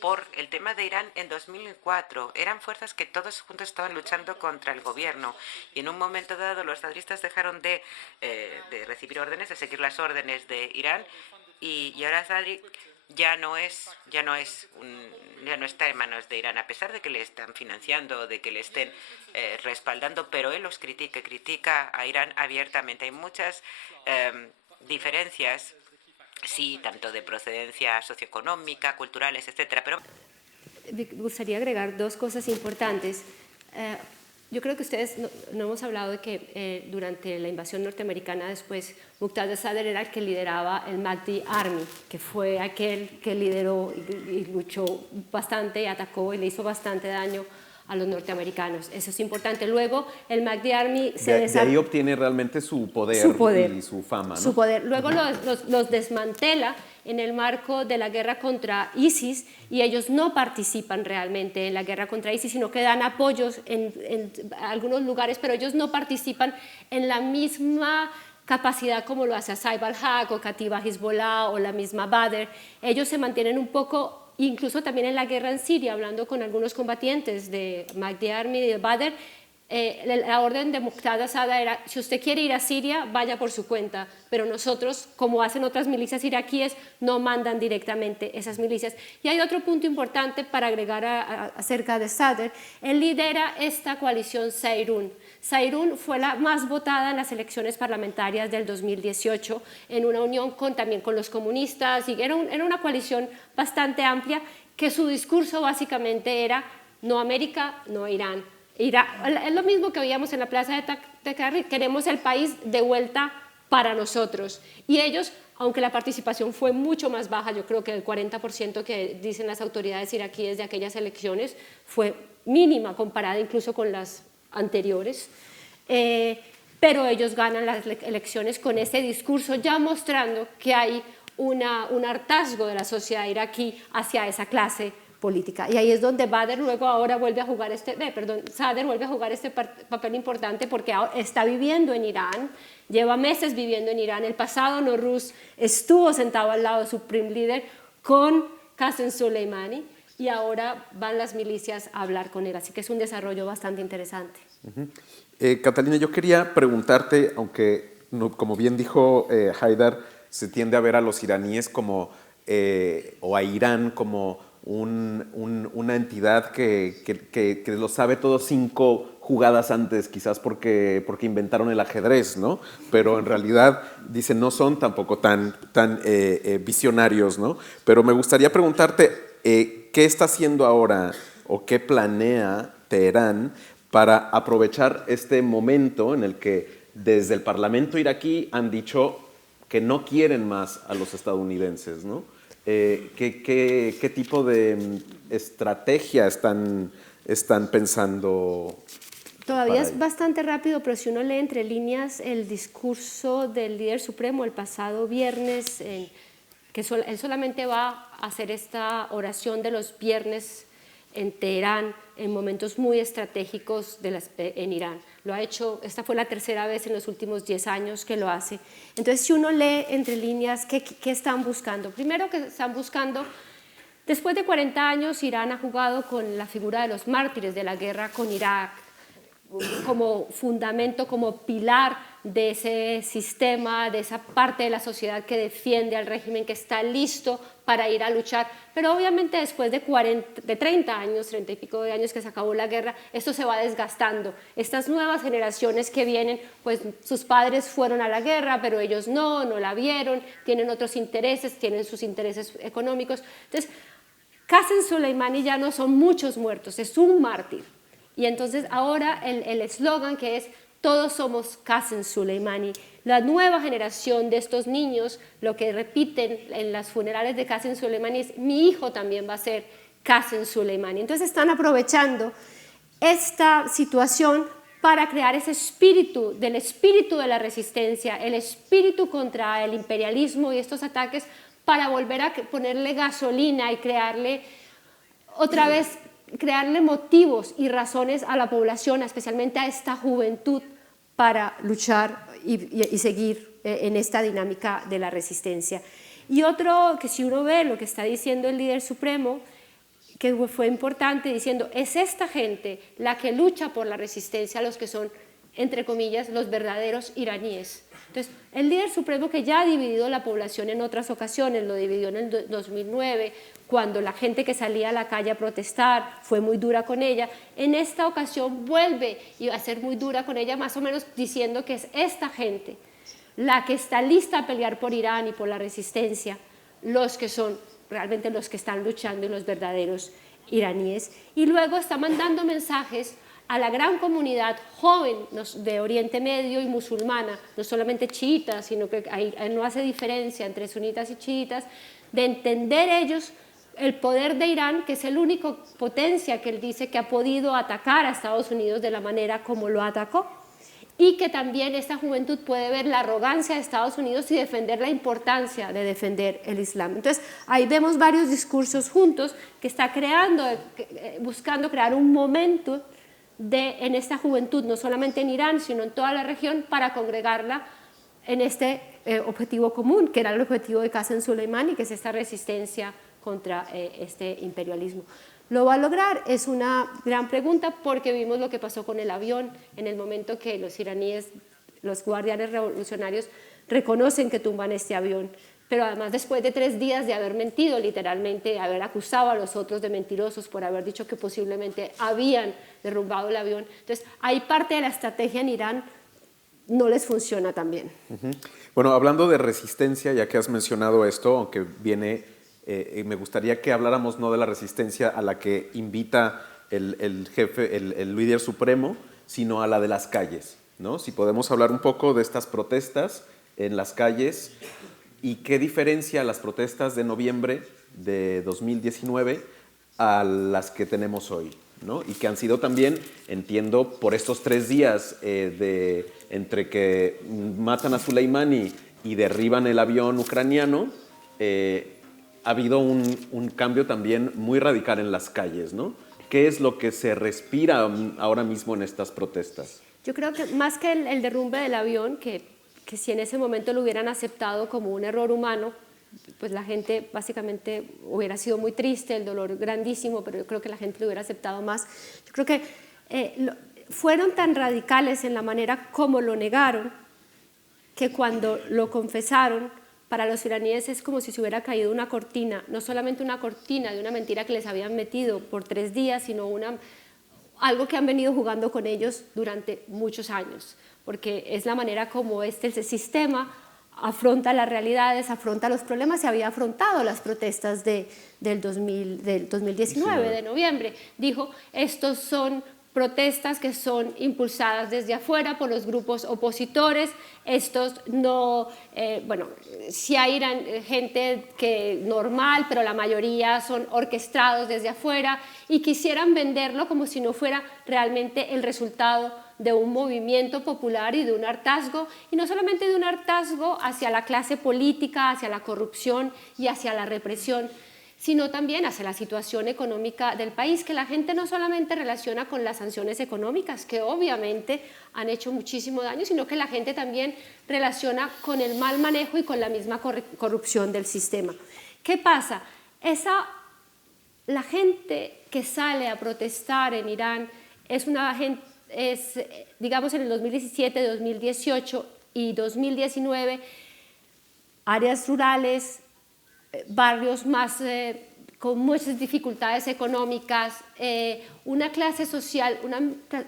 por el tema de Irán en 2004. Eran fuerzas que todos juntos estaban luchando contra el gobierno. Y en un momento dado los zadristas dejaron de recibir órdenes, de seguir las órdenes de Irán. Y ahora Zadri ya no está en manos de Irán, a pesar de que le están financiando, de que le estén respaldando, pero él los critica a Irán abiertamente. Hay muchas diferencias, sí, tanto de procedencia socioeconómica, culturales, etcétera, pero Me gustaría agregar dos cosas importantes. Yo creo que ustedes no hemos hablado de que durante la invasión norteamericana después Muqtada Sadr era el que lideraba el Mahdi Army, que fue aquel que lideró y luchó bastante y atacó y le hizo bastante daño a los norteamericanos. Eso es importante. Luego el Mahdi Army de ahí obtiene realmente su poder y su fama, ¿no? Su poder. Luego los desmantela en el marco de la guerra contra ISIS y ellos no participan realmente en la guerra contra ISIS, sino que dan apoyos en algunos lugares, pero ellos no participan en la misma capacidad como lo hace Saif al-Haq o Katiba Hezbollah o la misma Badr. Ellos se mantienen un poco, incluso también en la guerra en Siria, hablando con algunos combatientes de Mahdi Army y de Badr, la orden de Muqtada Sadr era: si usted quiere ir a Siria, vaya por su cuenta, pero nosotros, como hacen otras milicias iraquíes, no mandan directamente esas milicias. Y hay otro punto importante para agregar acerca de Sadr. Él lidera esta coalición Sairun. Sairun fue la más votada en las elecciones parlamentarias del 2018, en una unión también con los comunistas, y era una coalición bastante amplia, que su discurso básicamente era: no América, no Irán. Es lo mismo que veíamos en la plaza de Tahrir: queremos el país de vuelta para nosotros. Y ellos, aunque la participación fue mucho más baja, yo creo que el 40% que dicen las autoridades iraquíes de aquellas elecciones fue mínima comparada incluso con las anteriores, pero ellos ganan las elecciones con ese discurso, ya mostrando que hay un hartazgo de la sociedad iraquí hacia esa clase política. Y ahí es donde Sadr luego ahora vuelve a jugar este papel importante, porque está viviendo en Irán, lleva meses viviendo en Irán. El pasado Nowruz estuvo sentado al lado de su Supreme Leader con Qasem Soleimani, y ahora van las milicias a hablar con él. Así que es un desarrollo bastante interesante. Catalina, yo quería preguntarte, aunque como bien dijo Haidar, se tiende a ver a los iraníes como, o a Irán como una entidad que lo sabe todo 5 jugadas antes, quizás porque inventaron el ajedrez, ¿no? Pero en realidad, dicen, no son tampoco tan visionarios, ¿no? Pero me gustaría preguntarte, ¿qué está haciendo ahora o qué planea Teherán para aprovechar este momento en el que desde el Parlamento iraquí han dicho que no quieren más a los estadounidenses, ¿no? ¿Qué tipo de estrategia están pensando? Todavía es bastante rápido, pero si uno lee entre líneas el discurso del líder supremo el pasado viernes, que él solamente va a hacer esta oración de los viernes en Teherán, en momentos muy estratégicos en Irán. Lo ha hecho, esta fue la 3ª vez en los últimos 10 años que lo hace. Entonces, si uno lee entre líneas, ¿qué están buscando? Primero, que están buscando, después de 40 años, Irán ha jugado con la figura de los mártires de la guerra con Irak, como fundamento, como pilar de ese sistema, de esa parte de la sociedad que defiende al régimen, que está listo para ir a luchar. Pero obviamente después de 30 años, 30 y pico de años que se acabó la guerra, esto se va desgastando. Estas nuevas generaciones que vienen, pues sus padres fueron a la guerra, pero ellos no la vieron, tienen otros intereses, tienen sus intereses económicos. Entonces, Qasem Soleimani ya no son muchos muertos, es un mártir. Y entonces ahora el eslogan que es: todos somos Qasem Soleimani. La nueva generación de estos niños, lo que repiten en las funerales de Qasem Soleimani es: mi hijo también va a ser Qasem Soleimani. Entonces están aprovechando esta situación para crear ese espíritu de la resistencia, el espíritu contra el imperialismo y estos ataques, para volver a ponerle gasolina y crearle otra vez crearle motivos y razones a la población, especialmente a esta juventud, para luchar y seguir en esta dinámica de la resistencia. Y otro que si uno ve lo que está diciendo el líder supremo, que fue importante, diciendo, es esta gente la que lucha por la resistencia, los que son, entre comillas, los verdaderos iraníes. Entonces, el líder supremo, que ya ha dividido la población en otras ocasiones, lo dividió en el 2009, cuando la gente que salía a la calle a protestar fue muy dura con ella, en esta ocasión vuelve y va a ser muy dura con ella, más o menos diciendo que es esta gente la que está lista a pelear por Irán y por la resistencia, los que son realmente los que están luchando y los verdaderos iraníes. Y luego está mandando mensajes a la gran comunidad joven de Oriente Medio y musulmana, no solamente chiitas, sino que ahí no hace diferencia entre sunitas y chiitas, de entender ellos el poder de Irán, que es el único potencia que él dice que ha podido atacar a Estados Unidos de la manera como lo atacó, y que también esta juventud puede ver la arrogancia de Estados Unidos y defender la importancia de defender el Islam. Entonces, ahí vemos varios discursos juntos que está buscando crear un momento en esta juventud, no solamente en Irán, sino en toda la región, para congregarla en este objetivo común, que era el objetivo de Qasem Soleimani, que es esta resistencia contra este imperialismo. ¿Lo va a lograr? Es una gran pregunta, porque vimos lo que pasó con el avión en el momento que los iraníes, los guardianes revolucionarios, reconocen que tumban este avión, pero además después de 3 días de haber mentido, literalmente, haber acusado a los otros de mentirosos por haber dicho que posiblemente habían derrumbado el avión. Entonces, hay parte de la estrategia en Irán no les funciona tan bien. Bueno, hablando de resistencia, ya que has mencionado esto, aunque viene... me gustaría que habláramos no de la resistencia a la que invita el jefe, el líder supremo, sino a la de las calles, ¿no? Si podemos hablar un poco de estas protestas en las calles y qué diferencia las protestas de noviembre de 2019 a las que tenemos hoy, ¿no? Y que han sido también, entiendo, por estos 3 días entre que matan a Soleimani y derriban el avión ucraniano, ha habido un cambio también muy radical en las calles, ¿no? ¿Qué es lo que se respira ahora mismo en estas protestas? Yo creo que más que el derrumbe del avión, que si en ese momento lo hubieran aceptado como un error humano, pues la gente básicamente hubiera sido muy triste, el dolor grandísimo, pero yo creo que la gente lo hubiera aceptado más. Yo creo que fueron tan radicales en la manera como lo negaron, que cuando lo confesaron, para los iraníes es como si se hubiera caído una cortina, no solamente una cortina de una mentira que les habían metido por 3 días, sino algo que han venido jugando con ellos durante muchos años, porque es la manera como el sistema afronta las realidades, afronta los problemas. Se había afrontado las protestas del 2019, de noviembre. Dijo, estos son protestas que son impulsadas desde afuera por los grupos opositores. Estos no, bueno, sí hay gente que normal, pero la mayoría son orquestados desde afuera, y quisieran venderlo como si no fuera realmente el resultado de un movimiento popular y de un hartazgo, y no solamente de un hartazgo hacia la clase política, hacia la corrupción y hacia la represión, sino también hacia la situación económica del país, que la gente no solamente relaciona con las sanciones económicas, que obviamente han hecho muchísimo daño, sino que la gente también relaciona con el mal manejo y con la misma corrupción del sistema. ¿Qué pasa? La gente que sale a protestar en Irán digamos, en el 2017, 2018 y 2019, áreas rurales, barrios más con muchas dificultades económicas, una clase social, una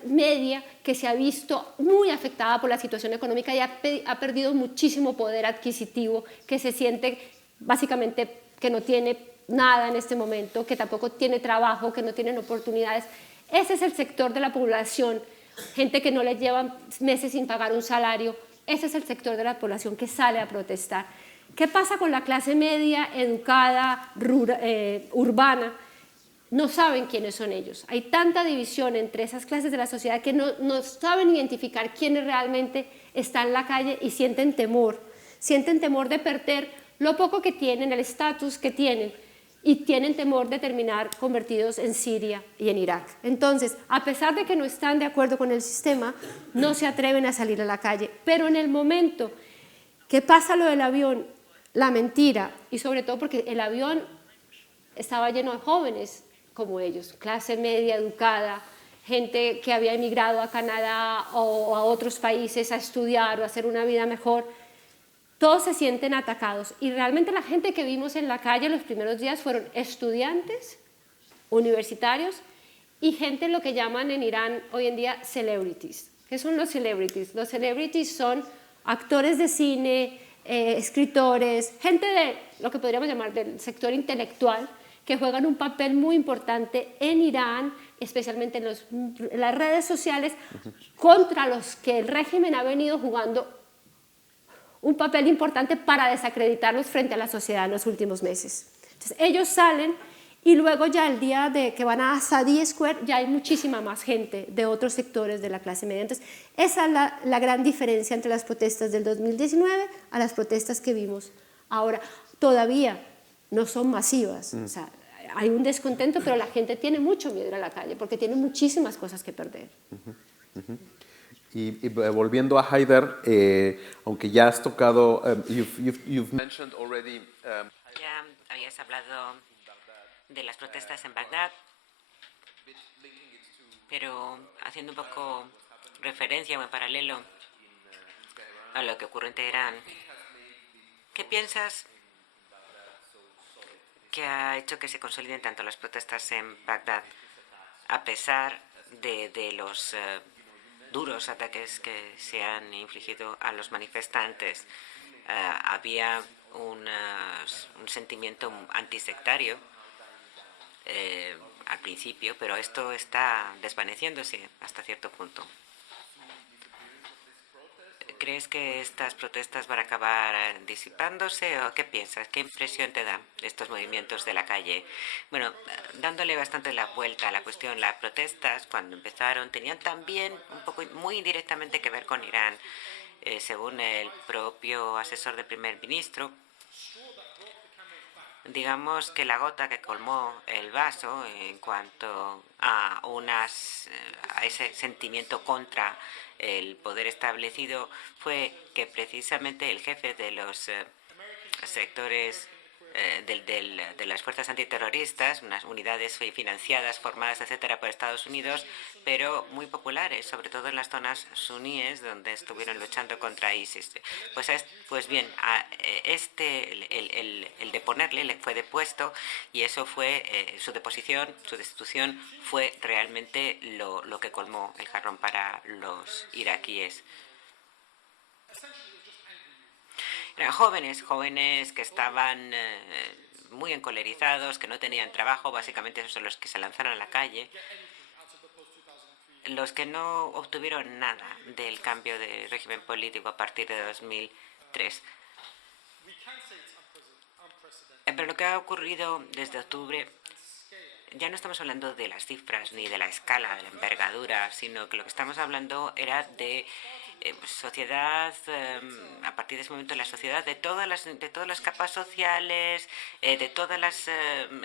media que se ha visto muy afectada por la situación económica y ha perdido muchísimo poder adquisitivo, que se siente básicamente que no tiene nada en este momento, que tampoco tiene trabajo, que no tienen oportunidades. Ese es el sector de la población, gente que no le llevan meses sin pagar un salario. Ese es el sector de la población que sale a protestar. ¿Qué pasa con la clase media, educada, urbana? No saben quiénes son ellos. Hay tanta división entre esas clases de la sociedad que no saben identificar quiénes realmente están en la calle, y sienten temor de perder lo poco que tienen, el estatus que tienen. y tienen temor de terminar convertidos en Siria y en Irak. Entonces, a pesar de que no están de acuerdo con el sistema, no se atreven a salir a la calle. Pero en el momento que pasa lo del avión, la mentira, y sobre todo porque el avión estaba lleno de jóvenes como ellos, clase media, educada, gente que había emigrado a Canadá o a otros países a estudiar o a hacer una vida mejor, todos se sienten atacados. Y realmente la gente que vimos en la calle los primeros días fueron estudiantes, universitarios y gente lo que llaman en Irán hoy en día celebrities. ¿Qué son los celebrities? Los celebrities son actores de cine, escritores, gente de lo que podríamos llamar del sector intelectual, que juegan un papel muy importante en Irán, especialmente en las redes sociales, contra los que el régimen ha venido jugando un papel importante para desacreditarlos frente a la sociedad en los últimos meses. Entonces, ellos salen y luego ya el día de que van a Zaidi Square ya hay muchísima más gente de otros sectores de la clase media. Entonces, esa es la gran diferencia entre las protestas del 2019 a las protestas que vimos ahora. Todavía no son masivas, o sea, hay un descontento, pero la gente tiene mucho miedo de ir a la calle porque tiene muchísimas cosas que perder. Y volviendo a Haider, aunque ya has tocado, you've mentioned already. Ya habías hablado de las protestas en Bagdad, pero haciendo un poco referencia o en paralelo a lo que ocurre en Teherán, ¿qué piensas que ha hecho que se consoliden tanto las protestas en Bagdad a pesar de los duros ataques que se han infligido a los manifestantes? Había un sentimiento antisectario al principio, pero esto está desvaneciéndose hasta cierto punto. ¿Crees que estas protestas van a acabar disipándose o qué piensas? ¿Qué impresión te da de estos movimientos de la calle? Bueno, dándole bastante la vuelta a la cuestión, las protestas cuando empezaron tenían también un poco, muy indirectamente que ver con Irán. Según el propio asesor del primer ministro, digamos que la gota que colmó el vaso en cuanto a ese sentimiento contra el poder establecido fue que precisamente el jefe de los sectores de las fuerzas antiterroristas, unas unidades financiadas, formadas, etcétera, por Estados Unidos, pero muy populares, sobre todo en las zonas suníes, donde estuvieron luchando contra ISIS. Pues bien, el deponerle le fue depuesto y eso fue su deposición, su destitución fue realmente lo que colmó el jarrón para los iraquíes. Eran jóvenes que estaban muy encolerizados, que no tenían trabajo, básicamente esos son los que se lanzaron a la calle, los que no obtuvieron nada del cambio de régimen político a partir de 2003. Pero lo que ha ocurrido desde octubre, ya no estamos hablando de las cifras ni de la escala, de la envergadura, sino que lo que estamos hablando era de sociedad, a partir de ese momento la sociedad de todas las capas sociales, de todas las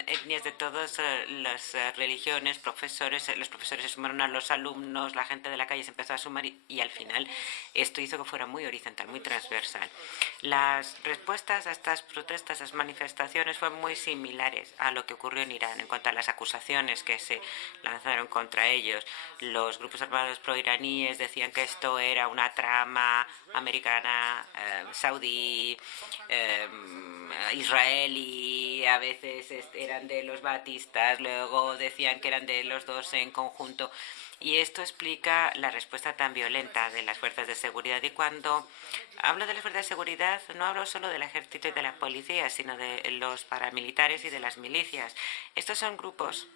etnias, de todas las religiones, los profesores se sumaron a los alumnos, la gente de la calle se empezó a sumar y al final esto hizo que fuera muy horizontal, muy transversal. Las respuestas a estas protestas, a estas manifestaciones fueron muy similares a lo que ocurrió en Irán en cuanto a las acusaciones que se lanzaron contra ellos. Los grupos armados proiraníes decían que esto era una trama americana, saudí, israelí, a veces eran de los batistas, luego decían que eran de los dos en conjunto. Y esto explica la respuesta tan violenta de las fuerzas de seguridad. Y cuando hablo de las fuerzas de seguridad, no hablo solo del ejército y de la policía, sino de los paramilitares y de las milicias. Estos son grupos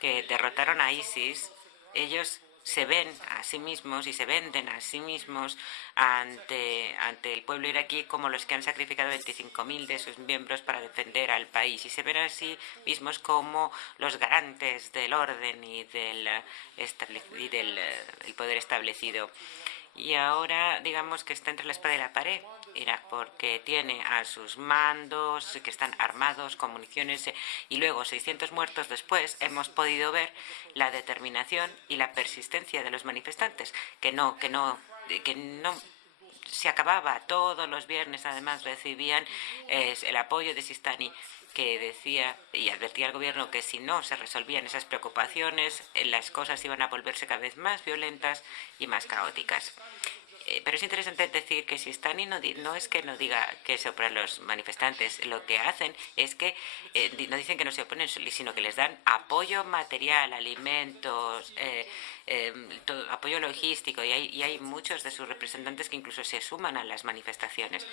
que derrotaron a ISIS. Ellos se ven a sí mismos y se venden a sí mismos ante el pueblo iraquí como los que han sacrificado 25.000 de sus miembros para defender al país y se ven a sí mismos como los garantes del orden y del poder establecido. y ahora digamos que está entre la espada y la pared, Irak, porque tiene a sus mandos que están armados con municiones y luego 600 muertos después hemos podido ver la determinación y la persistencia de los manifestantes, que no se acababa. Todos los viernes además recibían el apoyo de Sistani, que decía y advertía al gobierno que si no se resolvían esas preocupaciones, las cosas iban a volverse cada vez más violentas y más caóticas. Pero es interesante decir que Sistani no es que no diga que se oponen los manifestantes, lo que hacen es que no dicen que no se oponen, sino que les dan apoyo material, alimentos, apoyo logístico, y hay muchos de sus representantes que incluso se suman a las manifestaciones.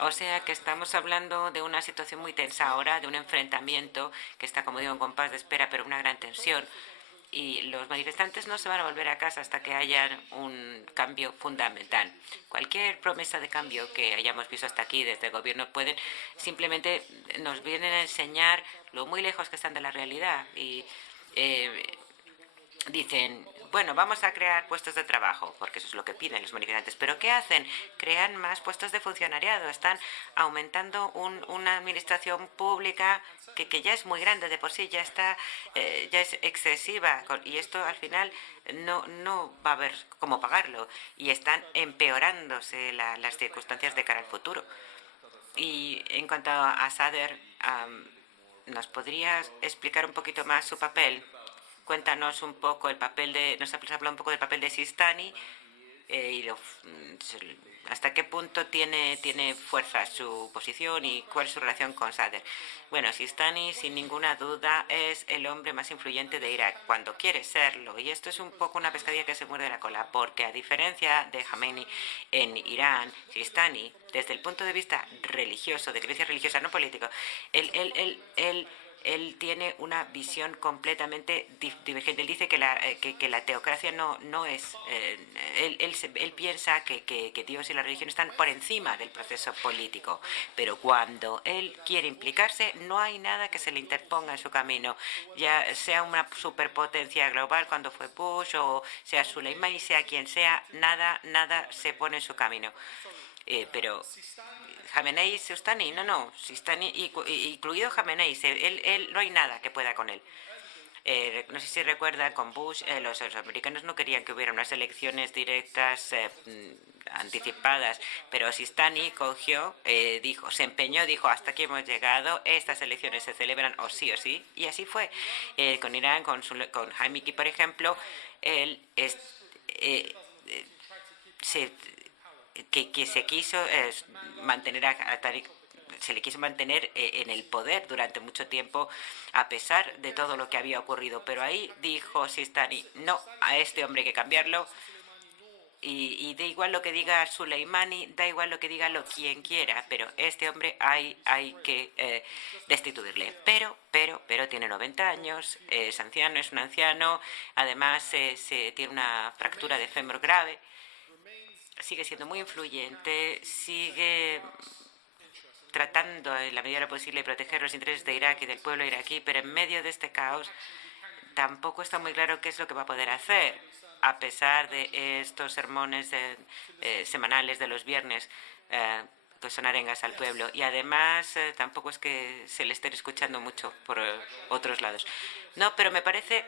O sea que estamos hablando de una situación muy tensa ahora, de un enfrentamiento que está, como digo, en compás de espera, pero una gran tensión. Y los manifestantes no se van a volver a casa hasta que haya un cambio fundamental. Cualquier promesa de cambio que hayamos visto hasta aquí desde el gobierno simplemente nos vienen a enseñar lo muy lejos que están de la realidad. Y dicen, bueno, vamos a crear puestos de trabajo, porque eso es lo que piden los manifestantes. ¿Pero qué hacen? Crean más puestos de funcionariado. Están aumentando una administración pública que ya es muy grande de por sí, ya es excesiva. Y esto al final no va a haber cómo pagarlo. Y están empeorándose las circunstancias de cara al futuro. Y en cuanto a Sader, ¿nos podrías explicar un poquito más su papel? Cuéntanos un poco nos has hablado un poco del papel de Sistani y hasta qué punto tiene fuerza su posición y cuál es su relación con Sader. Bueno, Sistani sin ninguna duda es el hombre más influyente de Irak cuando quiere serlo, y esto es un poco una pescadilla que se muerde la cola, porque a diferencia de Jamenei en Irán, Sistani, desde el punto de vista religioso, de creencia religiosa, no político, él tiene una visión completamente divergente. Él dice que la teocracia no es... Él piensa que Dios y la religión están por encima del proceso político, pero cuando él quiere implicarse, no hay nada que se le interponga en su camino, ya sea una superpotencia global cuando fue Bush, o sea Soleimani, sea quien sea, nada se pone en su camino. Pero Jamenei y Sistani, Sistani, incluido Jamenei, él no hay nada que pueda con él. No sé si recuerda, con Bush los americanos no querían que hubiera unas elecciones directas anticipadas, pero Sistani se empeñó, dijo, hasta aquí hemos llegado, estas elecciones se celebran o sí, y así fue. Con Irán, con Hamiki, por ejemplo, él se quiso mantener a Tariq, se le quiso mantener en el poder durante mucho tiempo a pesar de todo lo que había ocurrido, pero ahí dijo Sistani, no, a este hombre hay que cambiarlo, y da igual lo que diga Soleimani, da igual lo que diga quien quiera, pero este hombre hay que destituirle. Pero tiene 90 años, es un anciano, además tiene una fractura de fémur grave, sigue siendo muy influyente, sigue tratando en la medida de lo posible de proteger los intereses de Irak y del pueblo iraquí, pero en medio de este caos tampoco está muy claro qué es lo que va a poder hacer, a pesar de estos sermones semanales de los viernes que son arengas al pueblo. Y además tampoco es que se le estén escuchando mucho por otros lados. No, pero me parece...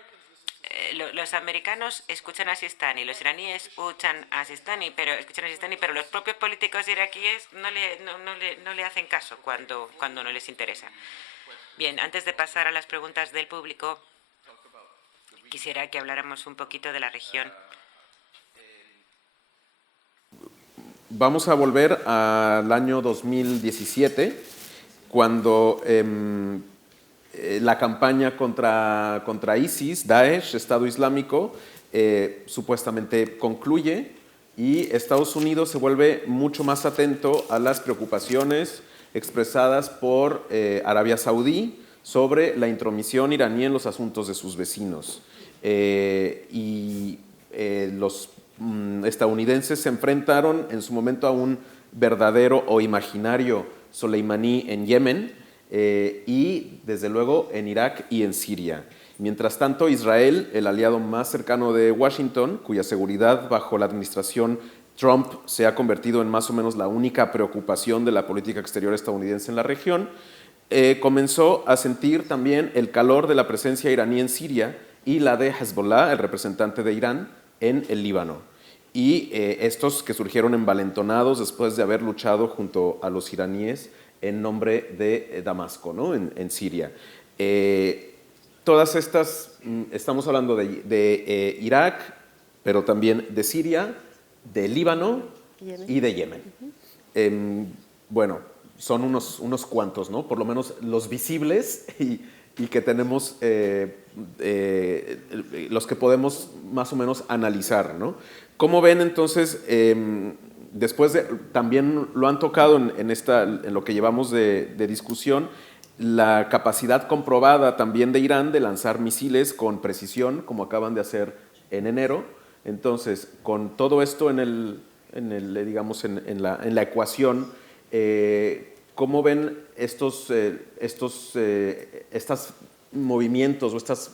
los americanos escuchan a Sistani, los iraníes escuchan a Sistani, pero los propios políticos iraquíes no le hacen caso cuando no les interesa. Bien, antes de pasar a las preguntas del público, quisiera que habláramos un poquito de la región. Vamos a volver al año 2017, cuando la campaña contra ISIS, Daesh, Estado Islámico, supuestamente concluye, y Estados Unidos se vuelve mucho más atento a las preocupaciones expresadas por Arabia Saudí sobre la intromisión iraní en los asuntos de sus vecinos. Los estadounidenses se enfrentaron en su momento a un verdadero o imaginario Soleimani en Yemen, y desde luego en Irak y en Siria. Mientras tanto, Israel, el aliado más cercano de Washington, cuya seguridad bajo la administración Trump se ha convertido en más o menos la única preocupación de la política exterior estadounidense en la región, comenzó a sentir también el calor de la presencia iraní en Siria y la de Hezbollah, el representante de Irán, en el Líbano. Y estos que surgieron envalentonados después de haber luchado junto a los iraníes en nombre de Damasco, ¿no? en Siria. Todas estas, estamos hablando de Irak, pero también de Siria, de Líbano y de Yemen. Bueno, son unos cuantos, ¿no? Por lo menos los visibles y que tenemos, los que podemos más o menos analizar, ¿no? ¿Cómo ven entonces, después de, también lo han tocado en lo que llevamos de discusión, la capacidad comprobada también de Irán de lanzar misiles con precisión, como acaban de hacer en enero? Entonces, con todo esto digamos, en la ecuación, ¿cómo ven estos movimientos o estos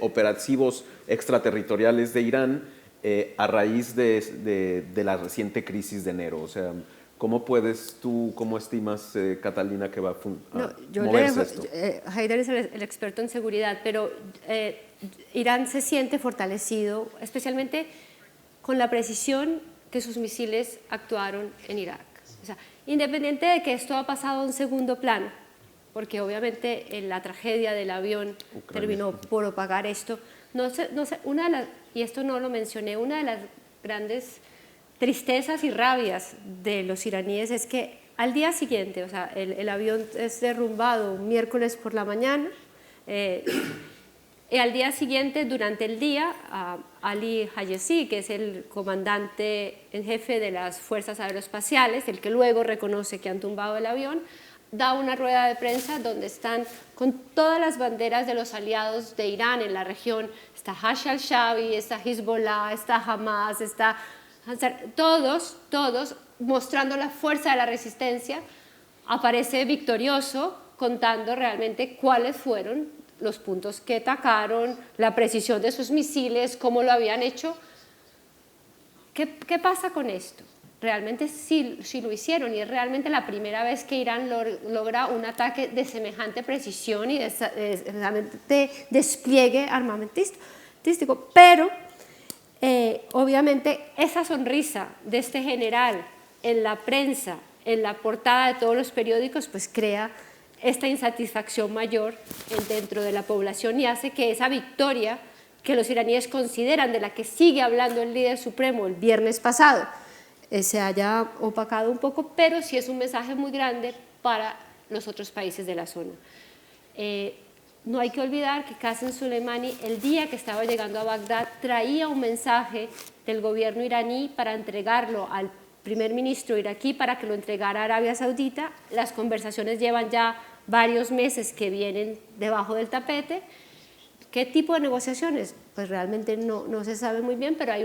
operativos extraterritoriales de Irán a raíz de la reciente crisis de enero? O sea, ¿cómo estimas, Catalina, que va a moverse esto? Haider es el experto en seguridad, pero Irán se siente fortalecido, especialmente con la precisión que sus misiles actuaron en Irak. O sea, independiente de que esto ha pasado a un segundo plano, porque obviamente la tragedia del avión terminó por opacar esto, no sé, y esto no lo mencioné, una de las grandes tristezas y rabias de los iraníes es que al día siguiente, o sea, el avión es derrumbado un miércoles por la mañana, y al día siguiente, durante el día, Ali Hayesi, que es el comandante en jefe de las fuerzas aeroespaciales, el que luego reconoce que han tumbado el avión, da una rueda de prensa donde están con todas las banderas de los aliados de Irán en la región. Está Hashd al-Shaabi, está Hezbollah, está Hamas, está todos mostrando la fuerza de la resistencia. Aparece victorioso contando realmente cuáles fueron los puntos que atacaron, la precisión de sus misiles, cómo lo habían hecho. ¿Qué pasa con esto? Realmente sí lo hicieron, y es realmente la primera vez que Irán logra un ataque de semejante precisión y de despliegue armamentístico. Pero obviamente esa sonrisa de este general en la prensa, en la portada de todos los periódicos, pues crea esta insatisfacción mayor dentro de la población y hace que esa victoria que los iraníes consideran, de la que sigue hablando el líder supremo el viernes pasado, se haya opacado un poco, pero sí es un mensaje muy grande para los otros países de la zona. No hay que olvidar que Qasem Soleimani, el día que estaba llegando a Bagdad, traía un mensaje del gobierno iraní para entregarlo al primer ministro iraquí para que lo entregara a Arabia Saudita. Las conversaciones llevan ya varios meses que vienen debajo del tapete. ¿Qué tipo de negociaciones? Pues realmente no se sabe muy bien, pero hay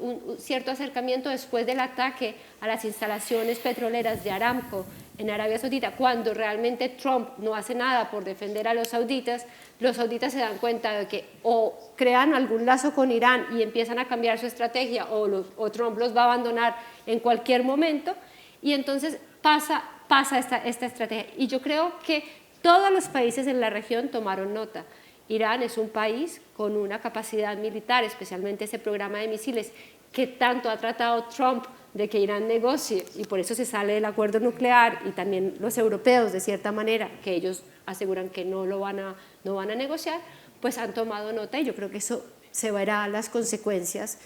un cierto acercamiento después del ataque a las instalaciones petroleras de Aramco en Arabia Saudita. Cuando realmente Trump no hace nada por defender a los sauditas se dan cuenta de que o crean algún lazo con Irán y empiezan a cambiar su estrategia, o Trump los va a abandonar en cualquier momento, y entonces pasa esta estrategia. Y yo creo que todos los países en la región tomaron nota. Irán es un país con una capacidad militar, especialmente ese programa de misiles que tanto ha tratado Trump de que Irán negocie, y por eso se sale del acuerdo nuclear, y también los europeos, de cierta manera, que ellos aseguran que no van a negociar, pues han tomado nota, y yo creo que eso se verá las consecuencias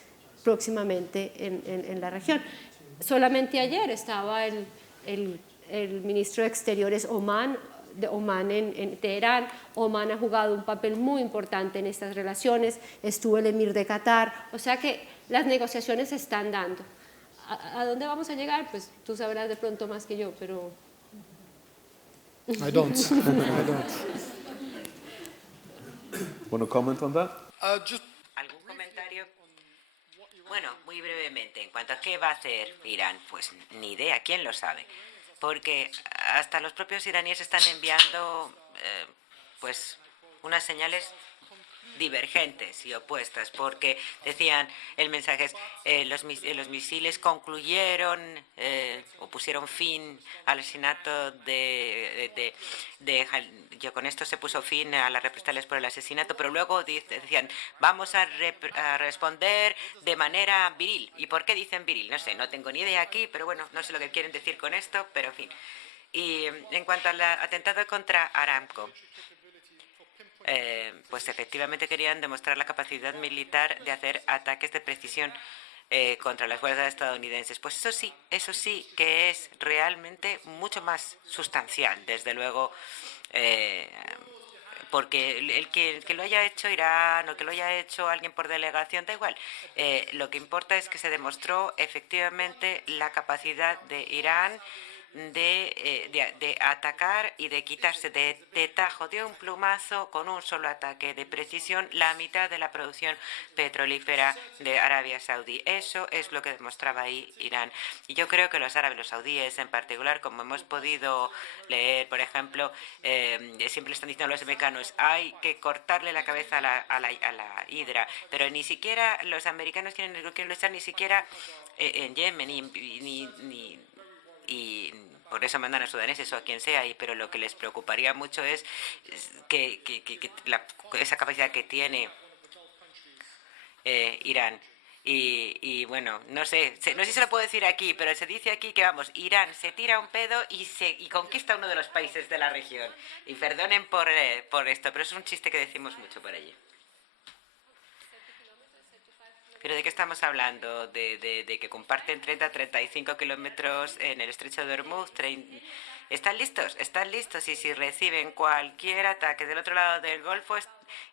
próximamente en la región. Solamente ayer estaba el ministro de Exteriores de Omán en Teherán. Omán ha jugado un papel muy importante en estas relaciones, estuvo el emir de Qatar, o sea que las negociaciones se están dando. ¿A dónde vamos a llegar? Pues tú sabrás de pronto más que yo, pero... I don't. ¿Wanna comment on that? ¿Algún comentario? Bueno, muy brevemente, en cuanto a qué va a hacer Irán, pues ni idea, ¿quién lo sabe? Porque hasta los propios iraníes están enviando pues unas señales divergentes y opuestas, porque decían, el mensaje es, los misiles concluyeron o pusieron fin al asesinato yo con esto se puso fin a las represalias por el asesinato, pero luego decían, vamos a responder de manera viril. ¿Y por qué dicen viril? No sé, no tengo ni idea aquí, pero bueno, no sé lo que quieren decir con esto, pero en fin. Y en cuanto al atentado contra Aramco, pues efectivamente querían demostrar la capacidad militar de hacer ataques de precisión contra las fuerzas estadounidenses. Pues eso sí que es realmente mucho más sustancial, desde luego, porque el que lo haya hecho Irán o que lo haya hecho alguien por delegación, da igual. Lo que importa es que se demostró efectivamente la capacidad de Irán de atacar y de quitarse de tajo, de un plumazo, con un solo ataque de precisión, la mitad de la producción petrolífera de Arabia Saudí. Eso es lo que demostraba ahí Irán. Y yo creo que los árabes, los saudíes en particular, como hemos podido leer, por ejemplo, siempre están diciendo los americanos, hay que cortarle la cabeza a la hidra, pero ni siquiera los americanos quieren luchar ni siquiera en Yemen, y por eso mandan a sudaneses o a quien sea, pero lo que les preocuparía mucho es que esa capacidad que tiene Irán. Y bueno, no sé si se lo puedo decir aquí, pero se dice aquí que, vamos, Irán se tira un pedo y conquista uno de los países de la región. Y perdonen por esto, pero es un chiste que decimos mucho por allí. ¿Pero de qué estamos hablando? De que comparten 30-35 kilómetros en el estrecho de Hormuz. ¿Están listos? Están listos. Y si reciben cualquier ataque del otro lado del Golfo,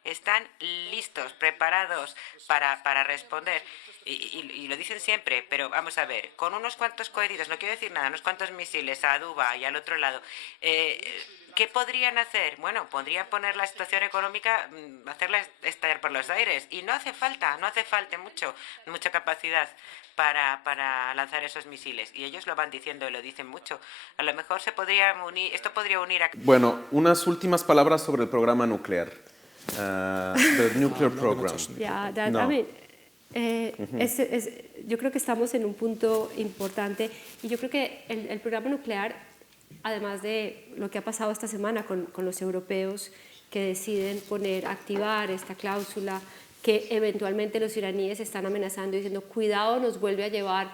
están listos, preparados para responder. Y lo dicen siempre, pero vamos a ver, con unos cuantos coheridos, no quiero decir nada, unos cuantos misiles a Aduba y al otro lado, ¿qué podrían hacer? Bueno, podrían poner la situación económica, hacerla estallar por los aires. Y no hace falta mucha capacidad para lanzar esos misiles. Y ellos lo van diciendo y lo dicen mucho. A lo mejor esto podría unir a... Bueno, unas últimas palabras sobre el programa nuclear. The nuclear program. Yeah, No. yo creo que estamos en un punto importante y yo creo que el programa nuclear, además de lo que ha pasado esta semana con los europeos que deciden activar esta cláusula, que eventualmente los iraníes están amenazando diciendo cuidado, nos vuelve a llevar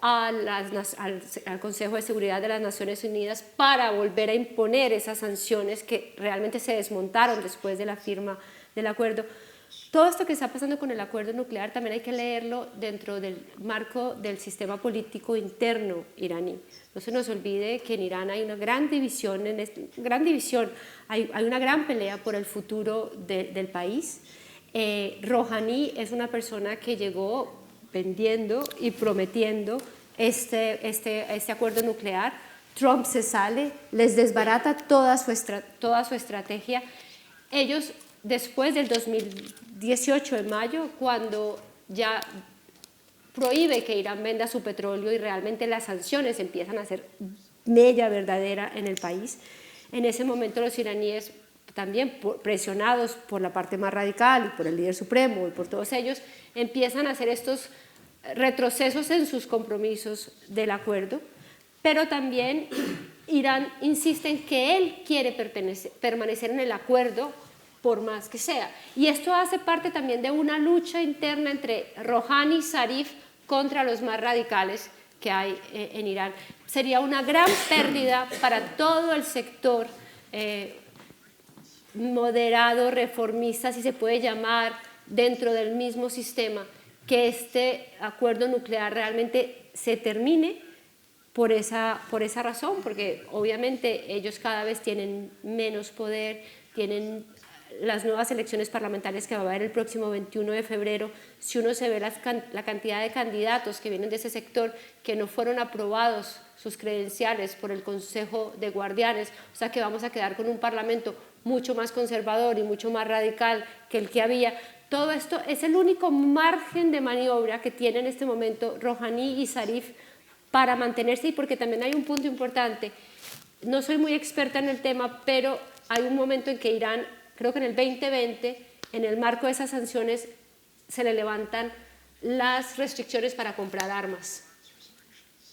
al Consejo de Seguridad de las Naciones Unidas para volver a imponer esas sanciones que realmente se desmontaron después de la firma del acuerdo. Todo esto que está pasando con el acuerdo nuclear también hay que leerlo dentro del marco del sistema político interno iraní. No se nos olvide que en Irán hay una gran división, hay una gran pelea por el futuro del país. Rouhani es una persona que llegó vendiendo y prometiendo este acuerdo nuclear. Trump se sale, les desbarata toda su estrategia. Ellos, después del 2018, en mayo, cuando ya prohíbe que Irán venda su petróleo y realmente las sanciones empiezan a ser mella verdadera en el país, en ese momento los iraníes, también presionados por la parte más radical y por el líder supremo y por todos ellos, empiezan a hacer estos retrocesos en sus compromisos del acuerdo, pero también Irán insiste en que él quiere permanecer en el acuerdo por más que sea. Y esto hace parte también de una lucha interna entre Rouhani y Zarif contra los más radicales que hay en Irán. Sería una gran pérdida para todo el sector moderado, reformista, si se puede llamar, dentro del mismo sistema, que este acuerdo nuclear realmente se termine por esa razón, porque obviamente ellos cada vez tienen menos poder, tienen las nuevas elecciones parlamentarias que va a haber el próximo 21 de febrero. Si uno se ve la cantidad de candidatos que vienen de ese sector que no fueron aprobados sus credenciales por el Consejo de Guardianes, o sea que vamos a quedar con un parlamento mucho más conservador y mucho más radical que el que había. Todo esto es el único margen de maniobra que tiene en este momento Rouhani y Zarif para mantenerse, y porque también hay un punto importante. No soy muy experta en el tema, pero hay un momento en que Irán, creo que en el 2020, en el marco de esas sanciones se le levantan las restricciones para comprar armas.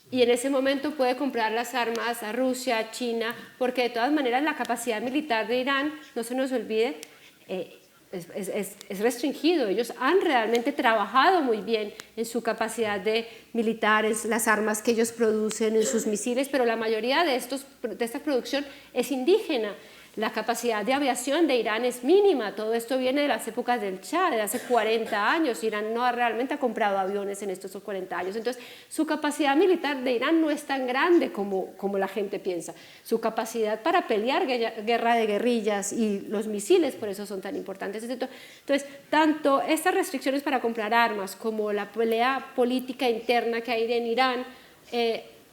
Y en ese momento puede comprar las armas a Rusia, a China, porque de todas maneras la capacidad militar de Irán, no se nos olvide, es restringido. Ellos han realmente trabajado muy bien en su capacidad de militar, en las armas que ellos producen, en sus misiles, pero la mayoría de esta producción es indígena. La capacidad de aviación de Irán es mínima, todo esto viene de las épocas del Shah, de hace 40 años, Irán no realmente ha comprado aviones en estos 40 años, entonces su capacidad militar de Irán no es tan grande como la gente piensa, su capacidad para pelear guerra de guerrillas y los misiles por eso son tan importantes. Entonces, tanto estas restricciones para comprar armas como la pelea política interna que hay en Irán,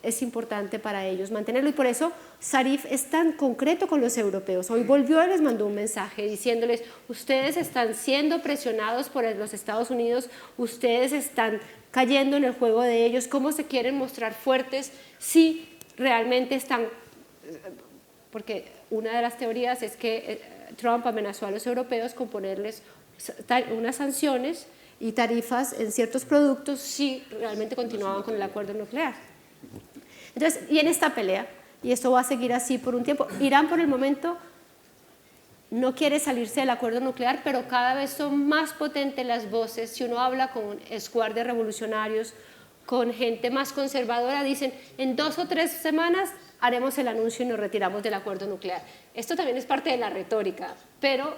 es importante para ellos mantenerlo y por eso Zarif es tan concreto con los europeos. Hoy volvió y les mandó un mensaje diciéndoles: ustedes están siendo presionados por los Estados Unidos, ustedes están cayendo en el juego de ellos, ¿cómo se quieren mostrar fuertes si realmente están? Porque una de las teorías es que Trump amenazó a los europeos con ponerles unas sanciones y tarifas en ciertos productos si realmente continuaban con el acuerdo nuclear. Entonces, y en esta pelea, y esto va a seguir así por un tiempo, Irán por el momento no quiere salirse del acuerdo nuclear, pero cada vez son más potentes las voces. Si uno habla con escuadras revolucionarios, con gente más conservadora, dicen: en 2 o 3 semanas haremos el anuncio y nos retiramos del acuerdo nuclear. Esto también es parte de la retórica, pero